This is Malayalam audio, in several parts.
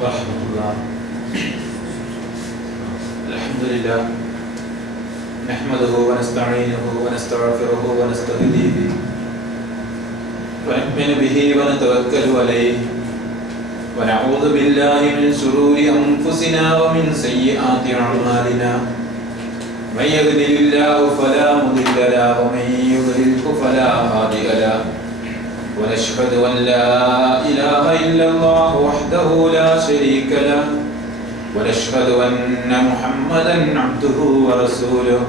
warahmatullah. Alhamdulillah. Nahmaduhu wa nasta'inuhu wa nastaghfiruhu wa nastahdihi wa nu'minu bihi wa natawakkalu alayhi wa na'udzu billahi min shururi anfusina wa min sayyiati a'malina. Man yahdihillahu fala mudilla lahu wa man yudlilhu fala hadiya lahu. ونشهد أن لا إله إلا الله وحده لا شريك له ونشهد أن محمدا عبده ورسوله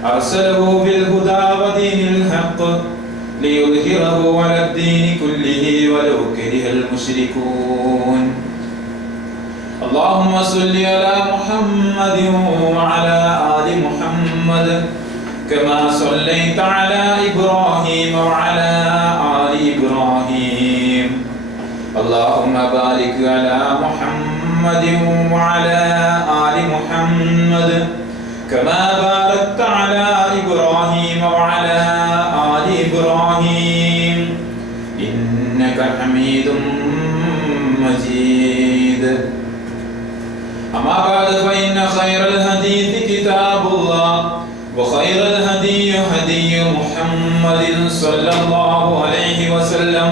أرسله بالهدى ودين الحق ليظهره على الدين كله ولو كره المشركون. اللهم صل على محمد وعلى آل محمد كما صليت على إبراهيم وعلى آل إبراهيم. اللهم بارك على محمد وعلى آل محمد كما باركت على إبراهيم وعلى آل إبراهيم إنك حميد مجيد. أما بعد فإن خير الحديث كتاب الله وخير الهدي هدي محمد صلى الله عليه وسلم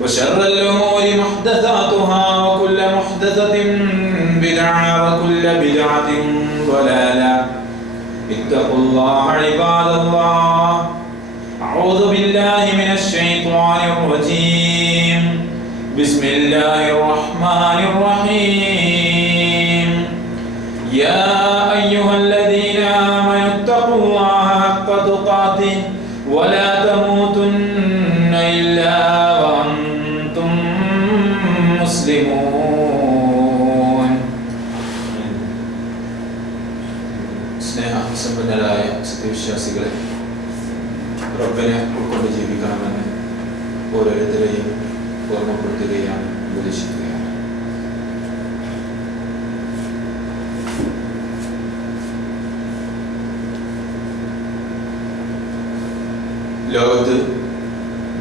وشر الأمور محدثاتها وكل محدثة بدعة وكل بدعة ضلالة. اتقوا الله عباد الله. أعوذ بالله من الشيطان الرجيم. بسم الله الرحمن الرحيم. يا أيها الذين آمنوا اتقوا الله حق تقاته ولا تموتن إلا وأنتم مسلمون. സ്നേഹസമ്പന്നരായ സത്യവിശ്വാസികളെ, റബ്ബിനെ ഉൾക്കൊണ്ട് ജീവിക്കണമെന്ന് ഓരോരുത്തരെയും ഓർമ്മപ്പെടുത്തുകയാണ്, ഉപദേശിക്കുകയാണ്. ലോകത്ത്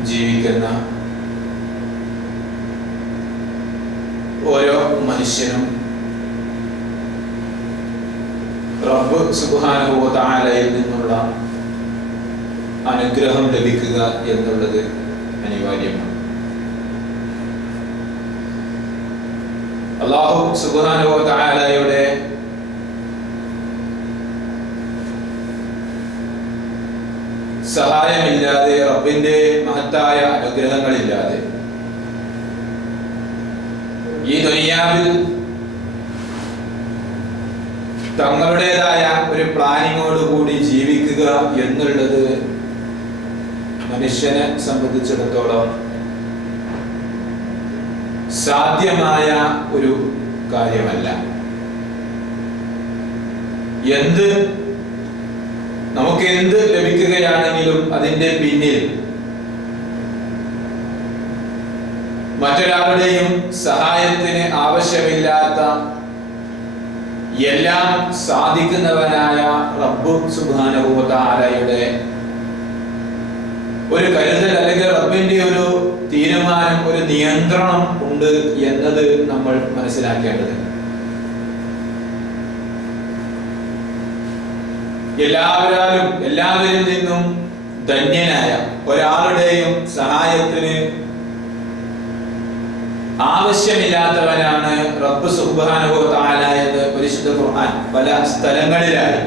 ജീവിക്കുന്ന ഓരോ മനുഷ്യനും റബ്ബ് സുബ്ഹാനഹു വ തആലയിൽ നിന്നുള്ള അനുഗ്രഹം ലഭിക്കുക എന്നുള്ളത് അനിവാര്യമാണ്. അല്ലാഹു സുബ്ഹാനഹു വ തആലയുടെ സഹായമില്ലാതെ, റബ്ബിന്റെ മഹത്തായ അനുഗ്രഹങ്ങളില്ലാതെ ഈ ദുനിയാവിൽ തങ്ങളുടേതായ ഒരു പ്ലാനിങ്ങോട് കൂടി ജീവിക്കുക എന്നുള്ളത് മനുഷ്യനെ സംബന്ധിച്ചിടത്തോളം സാധ്യമായ ഒരു കാര്യമല്ല. നമുക്ക് എന്ത് ലഭിക്കുകയാണെങ്കിലും അതിന്റെ പിന്നിൽ മറ്റൊരാളുടെയും സഹായത്തിന് ആവശ്യമില്ലാത്ത എല്ലാം സാധിക്കുന്നവനായ റബ്ബ് സുബ്ഹാനഹു വ തആലയുടെ ഒരു കരുതൽ അല്ലെങ്കിൽ റബ്ബിന്റെ ഒരു തീരുമാനം, ഒരു നിയന്ത്രണം ഉണ്ട് എന്നത് നമ്മൾ മനസ്സിലാക്കേണ്ടതുണ്ട്. എല്ലാവരിൽ നിന്നും ധന്യനായ, ഒരാളുടെയും സഹായത്തിന് ആവശ്യമില്ലാത്തവനാണ് റബ്ബ് സുബ്ഹാനഹു വ തആല എന്ന് പരിശുദ്ധ ഖുർആൻ പല സ്ഥലങ്ങളിലായി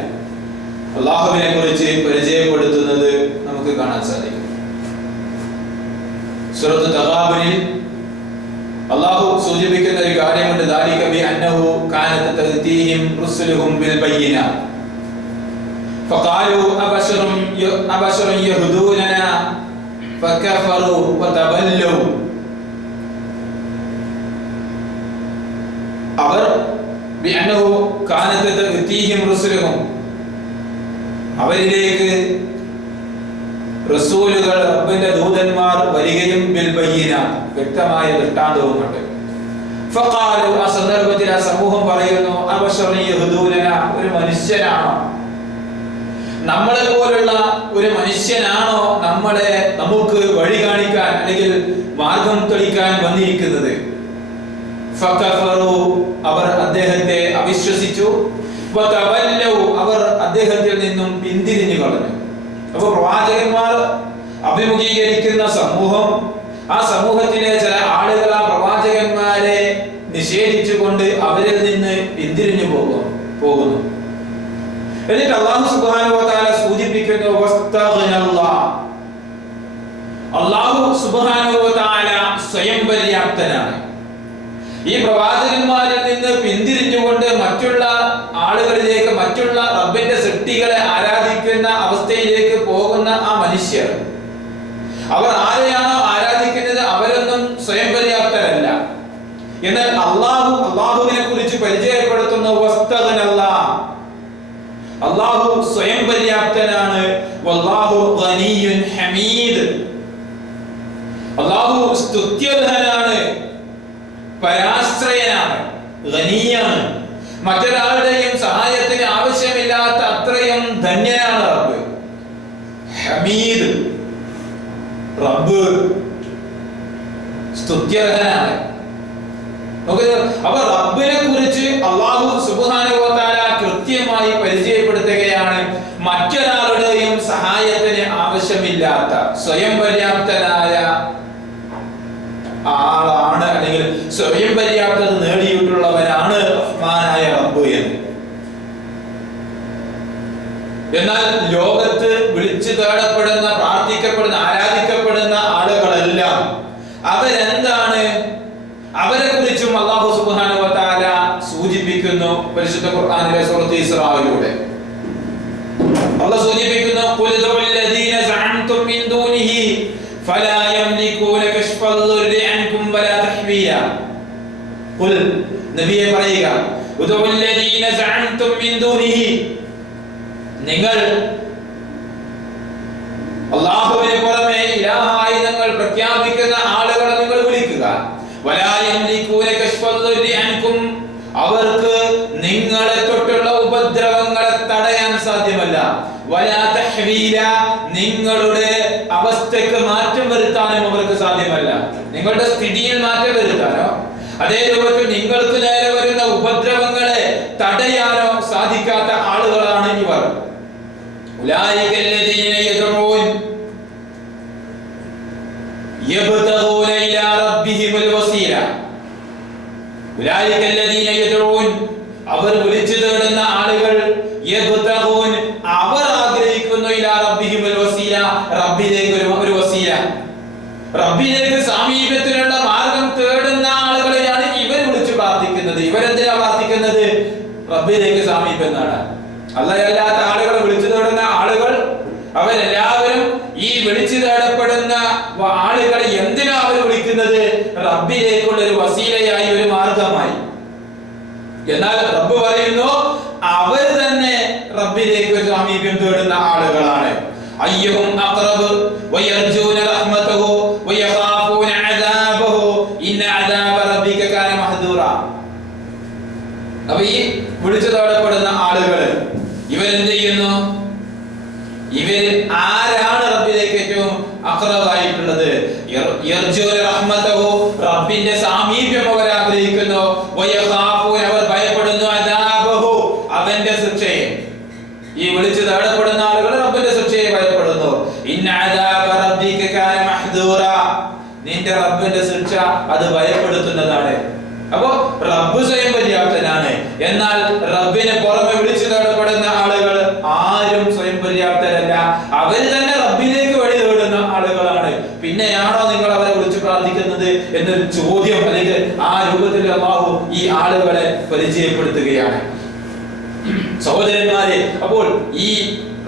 അല്ലാഹുവിനെ കുറിച്ച് പരിചയപ്പെടുത്തുന്നത് നമുക്ക് കാണാൻ സാധിക്കും. സൂറത്ത് തഗാബുനിൽ അല്ലാഹു സൂചിപ്പിക്കുന്ന ഒരു കാര്യമുണ്ട്. ദാലിക ബിഅന്നഹു കാനത തഅതീഹിം റുസുലുഹും ബിൽ ബയ്യിനാത്ത് فقالوا أبشر يهدوننا فكفروا وتولوا. അവർ ബിഅന്നഹു കാനത തഅതീഹിം റുസുലുഹും, അവരിലേക്ക് റസൂലുകൾ, റബ്ബിന്റെ ദൂതന്മാർ വരികയും ബിൽ ബയ്യിനാത്ത്, വ്യക്തമായ ദൃഷ്ടാന്തവും കൊണ്ട്. ഫഖാലു, ആ സന്ദർഭത്തിൽ ആ സമൂഹം പറയുന്നു, അബശറ യഹ്ദൂനന, ഒരു മനുഷ്യനാണോ, നമ്മളെ പോലുള്ള ഒരു മനുഷ്യനാണോ നമുക്ക് വഴി കാണിക്കാൻ അല്ലെങ്കിൽ മാർഗം തെളിക്കാൻ വന്നിരിക്കുന്നത്? ഫകഫറു അവർ അദ്ദേഹത്തെ അവിശ്വസിച്ചു, വതവല്ലൗ അവർ അദ്ദേഹത്തിൽ നിന്നും പിന്തിരിഞ്ഞു കളഞ്ഞു. അപ്പോൾ പ്രവാചകന്മാർ അഭിമുഖീകരിക്കുന്ന സമൂഹം, ആ സമൂഹത്തിലെ ചില ആളുകൾ ആ പ്രവാചകന്മാരെ നിഷേധിച്ചുകൊണ്ട് അവരിൽ നിന്ന് പിന്തിരിഞ്ഞു പോകുന്നു. എന്നിട്ട് അല്ലാഹു സുബ്ഹാനഹു വ തആല സൂചിപ്പിക്കുന്നു, അല്ലാഹു സുബ്ഹാനഹു വ തആല സ്വയം പര്യാപ്തനാണ്. ഈ പ്രവാചകന്മാരിൽ നിന്ന് പിന്തിരിഞ്ഞുകൊണ്ട് മറ്റുള്ള ആളുകളിലേക്ക്, മറ്റുള്ള റബ്ബിന്റെ സൃഷ്ടികളെ ആരാധിക്കുന്ന അവസ്ഥയിലേക്ക് പോകുന്ന ആ മനുഷ്യർ, അവർ ആരെയാണോ ആരാധിക്കുന്നത് അവരൊന്നും സ്വയം പര്യാപ്തരല്ല. എന്നാൽ അള്ളാഹുവിനെ കുറിച്ച് പരിചയപ്പെടുത്തുന്ന അള്ളാഹു സ്വയം പര്യാപ്തനാണ്. വല്ലാഹു ഗനിയ്യുൻ ഹമീദ്, അള്ളാഹു സ്തുത്യർഹനാണ്, പരാശ്രയനാണ്, ഗനിയാണ്. മറ്റൊരാളുടെയും സഹായത്തിന് ആവശ്യമില്ലാത്ത അത്രയും ധന്യനാണ് റബ്ബ്. ഹമീദ്, റബ്ബ് സ്തുത്യർഹനാണ്. അപ്പൊ റബ്ബിനെ കുറിച്ച് അല്ലാഹു സുബ്ഹാനഹു വ തആല കൃത്യമായി പരിചയപ്പെടുത്തുകയാണ്. മറ്റൊരാളുടെയും സഹായത്തിന് ആവശ്യമില്ലാത്ത സ്വയം പര്യാപ്തനായ ആളാണ്, അല്ലെങ്കിൽ സ്വയം പര്യാപ്തത നേടിയിട്ടുള്ളവനാണ് റഹ്മാനായ റബ്ബ് എന്ന്. എന്നാൽ ലോകത്ത് വിളിച്ചു തേടപ്പെടുന്ന, പ്രാർത്ഥിക്കപ്പെടുന്ന, ആരാധിക്കപ്പെടുന്ന ആളുകളെല്ലാം അവരെന്താണ്, അവരെ കുറിച്ചും അല്ലാഹു സുബ്ഹാനഹു വ തആല സൂചിപ്പിക്കുന്നു പരിശുദ്ധ ഖുർആനിലെ സൂറത്ത് ഇസ്രായിലൂടെ. അല്ലാഹു സൂചിപ്പിക്കുന്നു, ഖുൽ ദുല്ലദീന സഅംതും മിൻ ദൂനിഹി ഫലാ യംലികൂന കശ്ഫൽ ദുർരി അൻകും വലാ തഹ്വീല. ഖുൽ, നബിയെ പറയുക, ദുല്ലദീന സഅംതും മിൻ ദൂനിഹി, നിങ്ങൾ അല്ലാഹുവിനെ പുറമെ ഇലാഹായി നിങ്ങൾ പ്രഖ്യാപിക്കുന്ന ആളുകളെ നിങ്ങൾ വിളിക്കുക. വലാ യംലികൂന കശ്ഫൽ ദുർരി അൻകും, അവർക്ക് നിങ്ങളെ തൊട്ടുള്ള ഉപദ്രവങ്ങളെ തടയാൻ സാധ്യമല്ല. വലാ തഹ്വീല, നിങ്ങളുടെ അവസ്ഥയ്ക്ക് മാറ്റം വരുത്താനും അവർക്ക് സാധ്യമല്ല. നിങ്ങളുടെ സ്ഥിതിയിൽ മാറ്റം വരുത്താനോ അതേ രൂപത്തിൽ നിങ്ങൾക്ക് നേരെ വരുന്ന ഉപദ്രവങ്ങളെ തടയാനോ സാധിക്കാത്ത ആളുകളാണ് ഇവർ. ഉലൈക അല്ലദീന യദ്ഊൻ യബ്തഗൂന ഇലാ റബ്ബിഹിമുൽ വസീല. ഉലൈക അല്ലദീന യദ്ഊൻ, അവർ വിളിച്ചു തേടുന്ന ആളുകൾ, യബ്തഗൂൻ, അവർ ആഗ്രഹിക്കുന്നു, ഇലാ റബ്ബിഹിമുൽ വസീല, റബ്ബിലേക്ക് ഒരു വസീല, റബ്ബിലേക്ക് സാമീപ്യത്തിനുള്ള മാർഗം തേടുന്ന ആളുകളെയാണ് ഇവർ വിളിച്ചു പ്രാർത്ഥിക്കുന്നത്. ഇവരെന്തിനാ പ്രാർത്ഥിക്കുന്നത്? റബ്ബിലേക്ക് സാമീപ്യം നേടാൻ. അല്ലാത്ത ആളുകളെ വിളിച്ചു തേടുന്ന ആളുകൾ അവരെല്ലാവരും ഈ വിളിച്ചു തേടപ്പെടുന്ന ആളുകളെ എന്തിനാ അവർ വിളിക്കുന്നത്? റബ്ബിലേക്കുള്ള ഒരു വസീലയായി, ഒരു മാർഗമായി. എന്നാൽ റബ്ബ് പറയുന്നു, അവർ തന്നെ റബ്ബിലേക്ക് ഒരു സാമീപ്യം തേടുന്ന ആളുകളാണ്. അയ്യുഹും അഖറബ് വയർജൂന റഹ്മതഹു വയഖാഫൂന അദാബഹു ഇന്ന അദാബ റബ്ബിക കാന മഹ്ദൂറ. അപ്പോൾ ഈ വിളിച്ചു തേടപ്പെടുന്ന ആളുകൾ ഇവരെന്ത് ചെയ്യുന്നു? ഇവർ ആരാണ് റബ്ബിലേക്ക് ഏറ്റവും അഖറബായിട്ടുള്ളത്? യർജൂന റഹ്മതഹു, റബ്ബിന്റെ സാമീപ്യം അവർ ആഗ്രഹിക്കുന്നു. വയഖാഫൂന, അവർ ഭയപ്പെടുന്നു. അദാബഹു, അവന്റെ ശിക്ഷയെ. ഈ വിളിച്ചു തേടപ്പെടുന്ന ആളുകൾ റബ്ബിന്റെ ശിക്ഷയെ ഭയപ്പെടുന്നു. ഇന്ന അദാബ റബ്ബിക കാന മഹ്ദൂറ, നിന്റെ റബ്ബിന്റെ ശിക്ഷ അത് ഭയപ്പെടുത്തുന്നതാണ്. അപ്പോ റബ്ബ് സ്വയം പര്യാപ്തനാണ്. എന്നാൽ റബ്ബിനെ പുറമെ വിളിച്ചു തേടപ്പെടുന്ന ആളുകൾ ആരും സ്വയം പര്യാപ്തരല്ല. അവർ തന്നെ റബ്ബിലേക്ക് വഴി തേടുന്ന ആളുകളാണ്. പിന്നെയാണോ നിങ്ങൾ അവരെ വിളിച്ചു പ്രാർത്ഥിക്കുന്നത് എന്നൊരു ചോദ്യം, അല്ലെങ്കിൽ ആ രൂപത്തിൽ അല്ലാഹു ഈ ആളുകളെ പരിചയപ്പെടുത്തുകയാണ്. സഹോദരന്മാരെ, അപ്പോൾ ഈ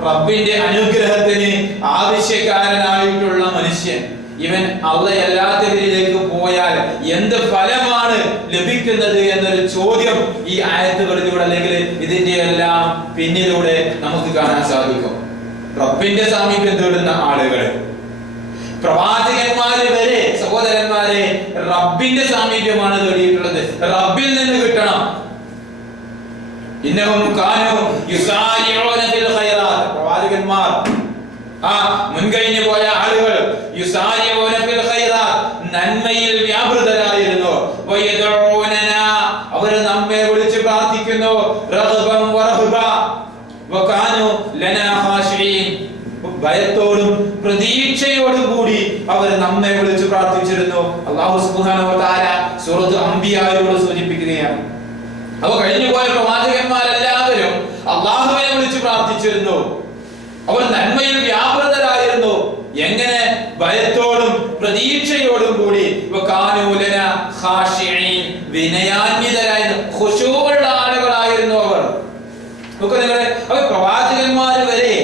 റബ്ബിന്റെ അനുഗ്രഹത്തിന് ആവശ്യക്കാരനായിട്ടുള്ള മനുഷ്യൻ, ഇവൻ അല്ലാത്തവരിലേക്ക് പോയാൽ എന്ത് ഫലമാണ് ലഭിക്കുന്നത് എന്നൊരു ചോദ്യം ഈ ആയത്തുകളിലൂടെ, അല്ലെങ്കിൽ ഇതിന്റെ എല്ലാം പിന്നിലൂടെ നമുക്ക് കാണാൻ സാധിക്കും. റബ്ബിന്റെ സാമീപ്യം തേടുന്ന ആളുകൾ, പ്രവാചകന്മാര് വരെ സഹോദരന്മാരെ റബ്ബിന്റെ സാമീപ്യമാണ് തേടിയിട്ടുള്ളത്. റബ്ബിൽ നിന്ന് കിട്ടണം. ഇന്നഹും കാനൂ യുസാരിഊന ഫിൽ ഖൈറാത്ത്, പ്രവാചകന്മാർ, ആ മുൻകഴിഞ്ഞു പോയ ആളുകൾ, യുസാരിഊന ഫിൽ ഖൈറാത്ത്, നന്മയിൽ വ്യാപൃതരായിരുന്നു. വയദഊനന അവർ നമ്മെ വിളിച്ച് പ്രാർത്ഥിക്കുന്നു. റഗ്ബൻ വറഹബ വകാനു ലനാ ഖാശിഈൻ, ഭയത്തോടും പ്രതീക്ഷയോടും കൂടി അവർ നമ്മെ വിളിച്ച് പ്രാർത്ഥിച്ചിരുന്നു. അല്ലാഹു സുബ്ഹാനഹു വ തആല സൂറത്ത് അംബിയായോട് സൂചിപ്പിക്കുകയാണ്. അപ്പോൾ കഴിഞ്ഞുപോയ പ്രവാചകന്മാരെല്ലാവരും അല്ലാഹുവിനെ വിളിച്ച് പ്രാർത്ഥിച്ചിരുന്നു. അവർ നന്മയിൽ വ്യാപൃതരായിരുന്നു. എങ്ങനെ? ഭയത്തോടും പ്രതീക്ഷയോടും കൂടി. വകാനു ലനാ ഖാശിഈൻ, വിനയാന്വിതരായിരുന്നു, ഖുശൂഉള്ള ആളുകളായിരുന്നു അവർ. നോക്കൂ നിങ്ങളെ, അവർ പ്രവാചകന്മാർ വരെ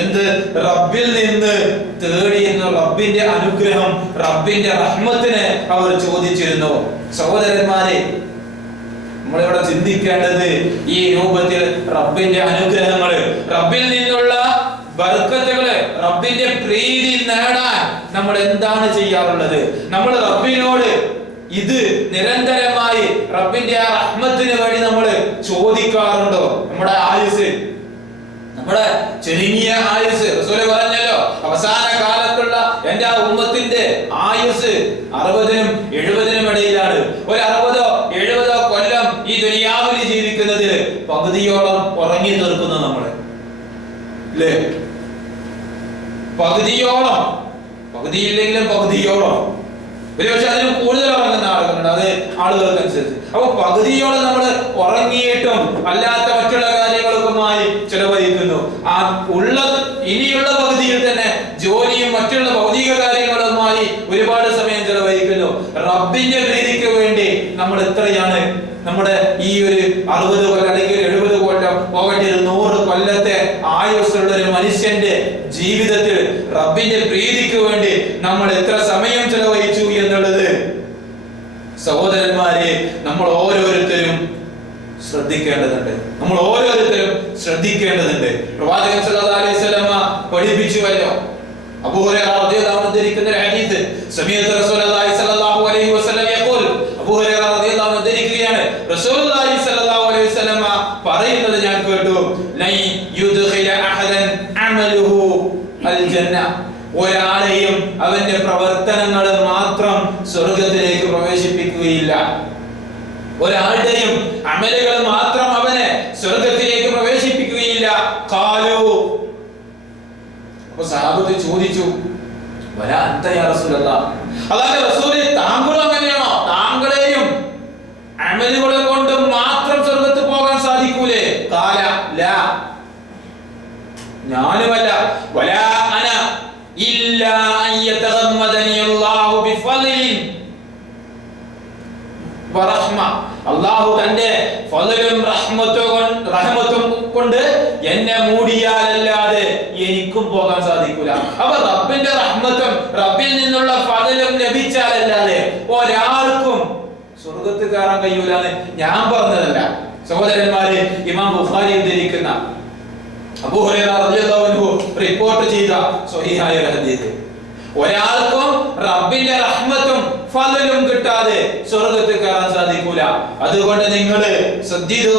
എന്ത് റബ്ബിൽ നിന്ന് തേടിയിരുന്നു, റബ്ബിന്റെ അനുഗ്രഹം, റബ്ബിന്റെ റഹ്മത്തിനെ അവർ ചോദിച്ചിരുന്നു. സഹോദരന്മാരെ, നമ്മളിവിടെ ചിന്തിക്കേണ്ടത് ഈ രൂപത്തിൽ റബ്ബിന്റെ അനുഗ്രഹങ്ങള്, റബ്ബിൽ നിന്നുള്ള ബർക്കത്തുകള്, റബ്ബിന്റെ പ്രീതി നേടാൻ നമ്മൾ എന്താണ് ചെയ്യാറുള്ളത്? നമ്മൾ റബ്ബിനോട് ഇത് നിരന്തരമായി റബ്ബിന്റെ ആ റഹ്മത്തിന് വേണ്ടി നമ്മൾ ചോദിക്കാറുണ്ടോ? നമ്മുടെ ആയുസ്, നമ്മുടെ ചുരുങ്ങിയ ആയുസ്, റസൂൽ പറഞ്ഞല്ലോ, അവസാന കാലത്തുള്ള എന്റെ ആ ഉമ്മത്തിന്റെ ആയുസ് 60-നും 70-നും ഇടയിലാണ്. ഒരു 60-70 കൊല്ലം ഈ ദുനിയാവിൽ ജീവിക്കുന്നതിൽ പകുതിയോളം ഉറങ്ങി തീർക്കുന്നു നമ്മള്, അല്ലേ? പകുതിയോളം, പകുതിയില്ലെങ്കിലും പകുതിയോളം, ഒരുപക്ഷെ അതിന് കൂടുതൽ ഉറങ്ങുന്ന ആളുകളുണ്ട്, അത് ആളുകൾക്കനുസരിച്ച്. അപ്പൊ പകുതിയോളം നമ്മൾ ഉറങ്ങിയിട്ടും അല്ലാത്ത മറ്റുള്ള കാര്യങ്ങൾക്കുമായി ചെലവഴിക്കുന്നു. ആ ഉള്ള ഇനിയുള്ള പകുതിയിൽ തന്നെ ജോലിയും മറ്റുള്ള ഭൗതിക കാര്യങ്ങളുമായി ഒരുപാട് സമയം ചെലവഴിക്കുന്നു. റബ്ബിന്റെ പ്രീതിക്ക് വേണ്ടി നമ്മൾ എത്രയാണ് നമ്മുടെ ഈ ഒരു 60 കൊല്ലം അല്ലെങ്കിൽ 70 കൊല്ലം പോകട്ടെ 100 കൊല്ലത്തെ ആയുസ്സുള്ള ഒരു മനുഷ്യന്റെ ജീവിതത്തിൽ റബ്ബിന്റെ പ്രീതിക്ക് വേണ്ടി നമ്മൾ എത്ര സമയം ചെലവഴിച്ചു എന്നുള്ളത് സഹോദരന്മാരെ നമ്മൾ ഓരോരുത്തരും ശ്രദ്ധിക്കേണ്ടതുണ്ട്. നമ്മൾ ഓരോരുത്തരും ശ്രദ്ധിക്കേണ്ടതുണ്ട്. പ്രവാചകൻ സല്ലല്ലാഹു അലൈഹി വസല്ലമ പഠിപ്പിച്ചുവല്ലോ. അബൂ ഹുറൈറ റളിയല്ലാഹു അൻഹു ധരിക്കുന്ന ഒരു ഹദീസ്, സമീഅതു റസൂലുള്ളാഹി സ്വല്ലല്ലാഹു അലൈഹി വസല്ലം യഖൂൽ, അബൂ ഹുറൈറ റളിയല്ലാഹു അൻഹു ധരിക്കുകയാണ്, റസൂലുള്ളാഹി സ്വല്ലല്ലാഹു അലൈഹി വസല്ലമ പറയുന്നത് ഞാൻ കേട്ടു, ലൻ യുദ്ഖില അഹദൻ അമലുഹു അൽ ജന്ന, ഒരാളെയും അവന്റെ പ്രവർത്തനങ്ങൾ മാത്രം സ്വർഗ്ഗത്തിലേക്ക് പ്രവേശിപ്പിക്കുകയില്ല. ഒരാളുടെയും അമലുകൾ മാത്രം അവനെ സ്വർഗ്ഗത്തിലേക്ക് പ്രവേശിപ്പിക്കുകയില്ല. ഖാലു, അപ്പോൾ സഹാബത്ത് ചോദിച്ചു, വലാ അൻത യാ റസൂലല്ലാഹ്, അല്ലാഹുവിന്റെ റസൂലേ താങ്കളും അങ്ങനെയാണോ? താങ്കളെയും അമലുകൾ കൊണ്ട് മാത്രം സ്വർഗ്ഗത്തിൽ പോകാൻ സാധിക്കൂലേ? ഖാല ലാ, ഞാനുമല്ല. വലാ അന ഇല്ലാ അൻ യതഗമ്മദനി അല്ലാഹു ബിഫളിൻ വറഹ്മ, അല്ലാഹു തന്റെ ഫളലും റഹ്മത്തും കൊണ്ട് എന്നെ മൂടിയാലല്ലാതെ എനിക്കും പോകാൻ സാധിക്കൂല. അപ്പൊ റബ്ബിന്റെ റഹ്മത്തും റബ്ബിൽ നിന്നുള്ള ഫളലും ലഭിച്ചാലല്ലാതെ ഒരാൾക്കും സ്വർഗ്ഗത്തിൽ കയറാൻ കഴിയൂലെന്ന് ഞാൻ പറഞ്ഞതല്ല. സഹോദരന്മാരെ, ഇമാം ബുഖാരി ഉദ്ധരിക്കുന്ന അബൂ ഹുറൈറ റളിയല്ലാഹു അൻഹു റിപ്പോർട്ട് ചെയ്ത സ്വഹീഹായ ഒരു ഹദീസ്, ഒരാൾക്കും റബ്ബിന്റെ റഹ്മത്തും ഫളലും കിട്ടാതെ സ്വർഗ്ഗത്തിൽ കയറാൻ സാധിക്കൂല. അതുകൊണ്ട് നിങ്ങൾ ശ്രദ്ധിച്ചു,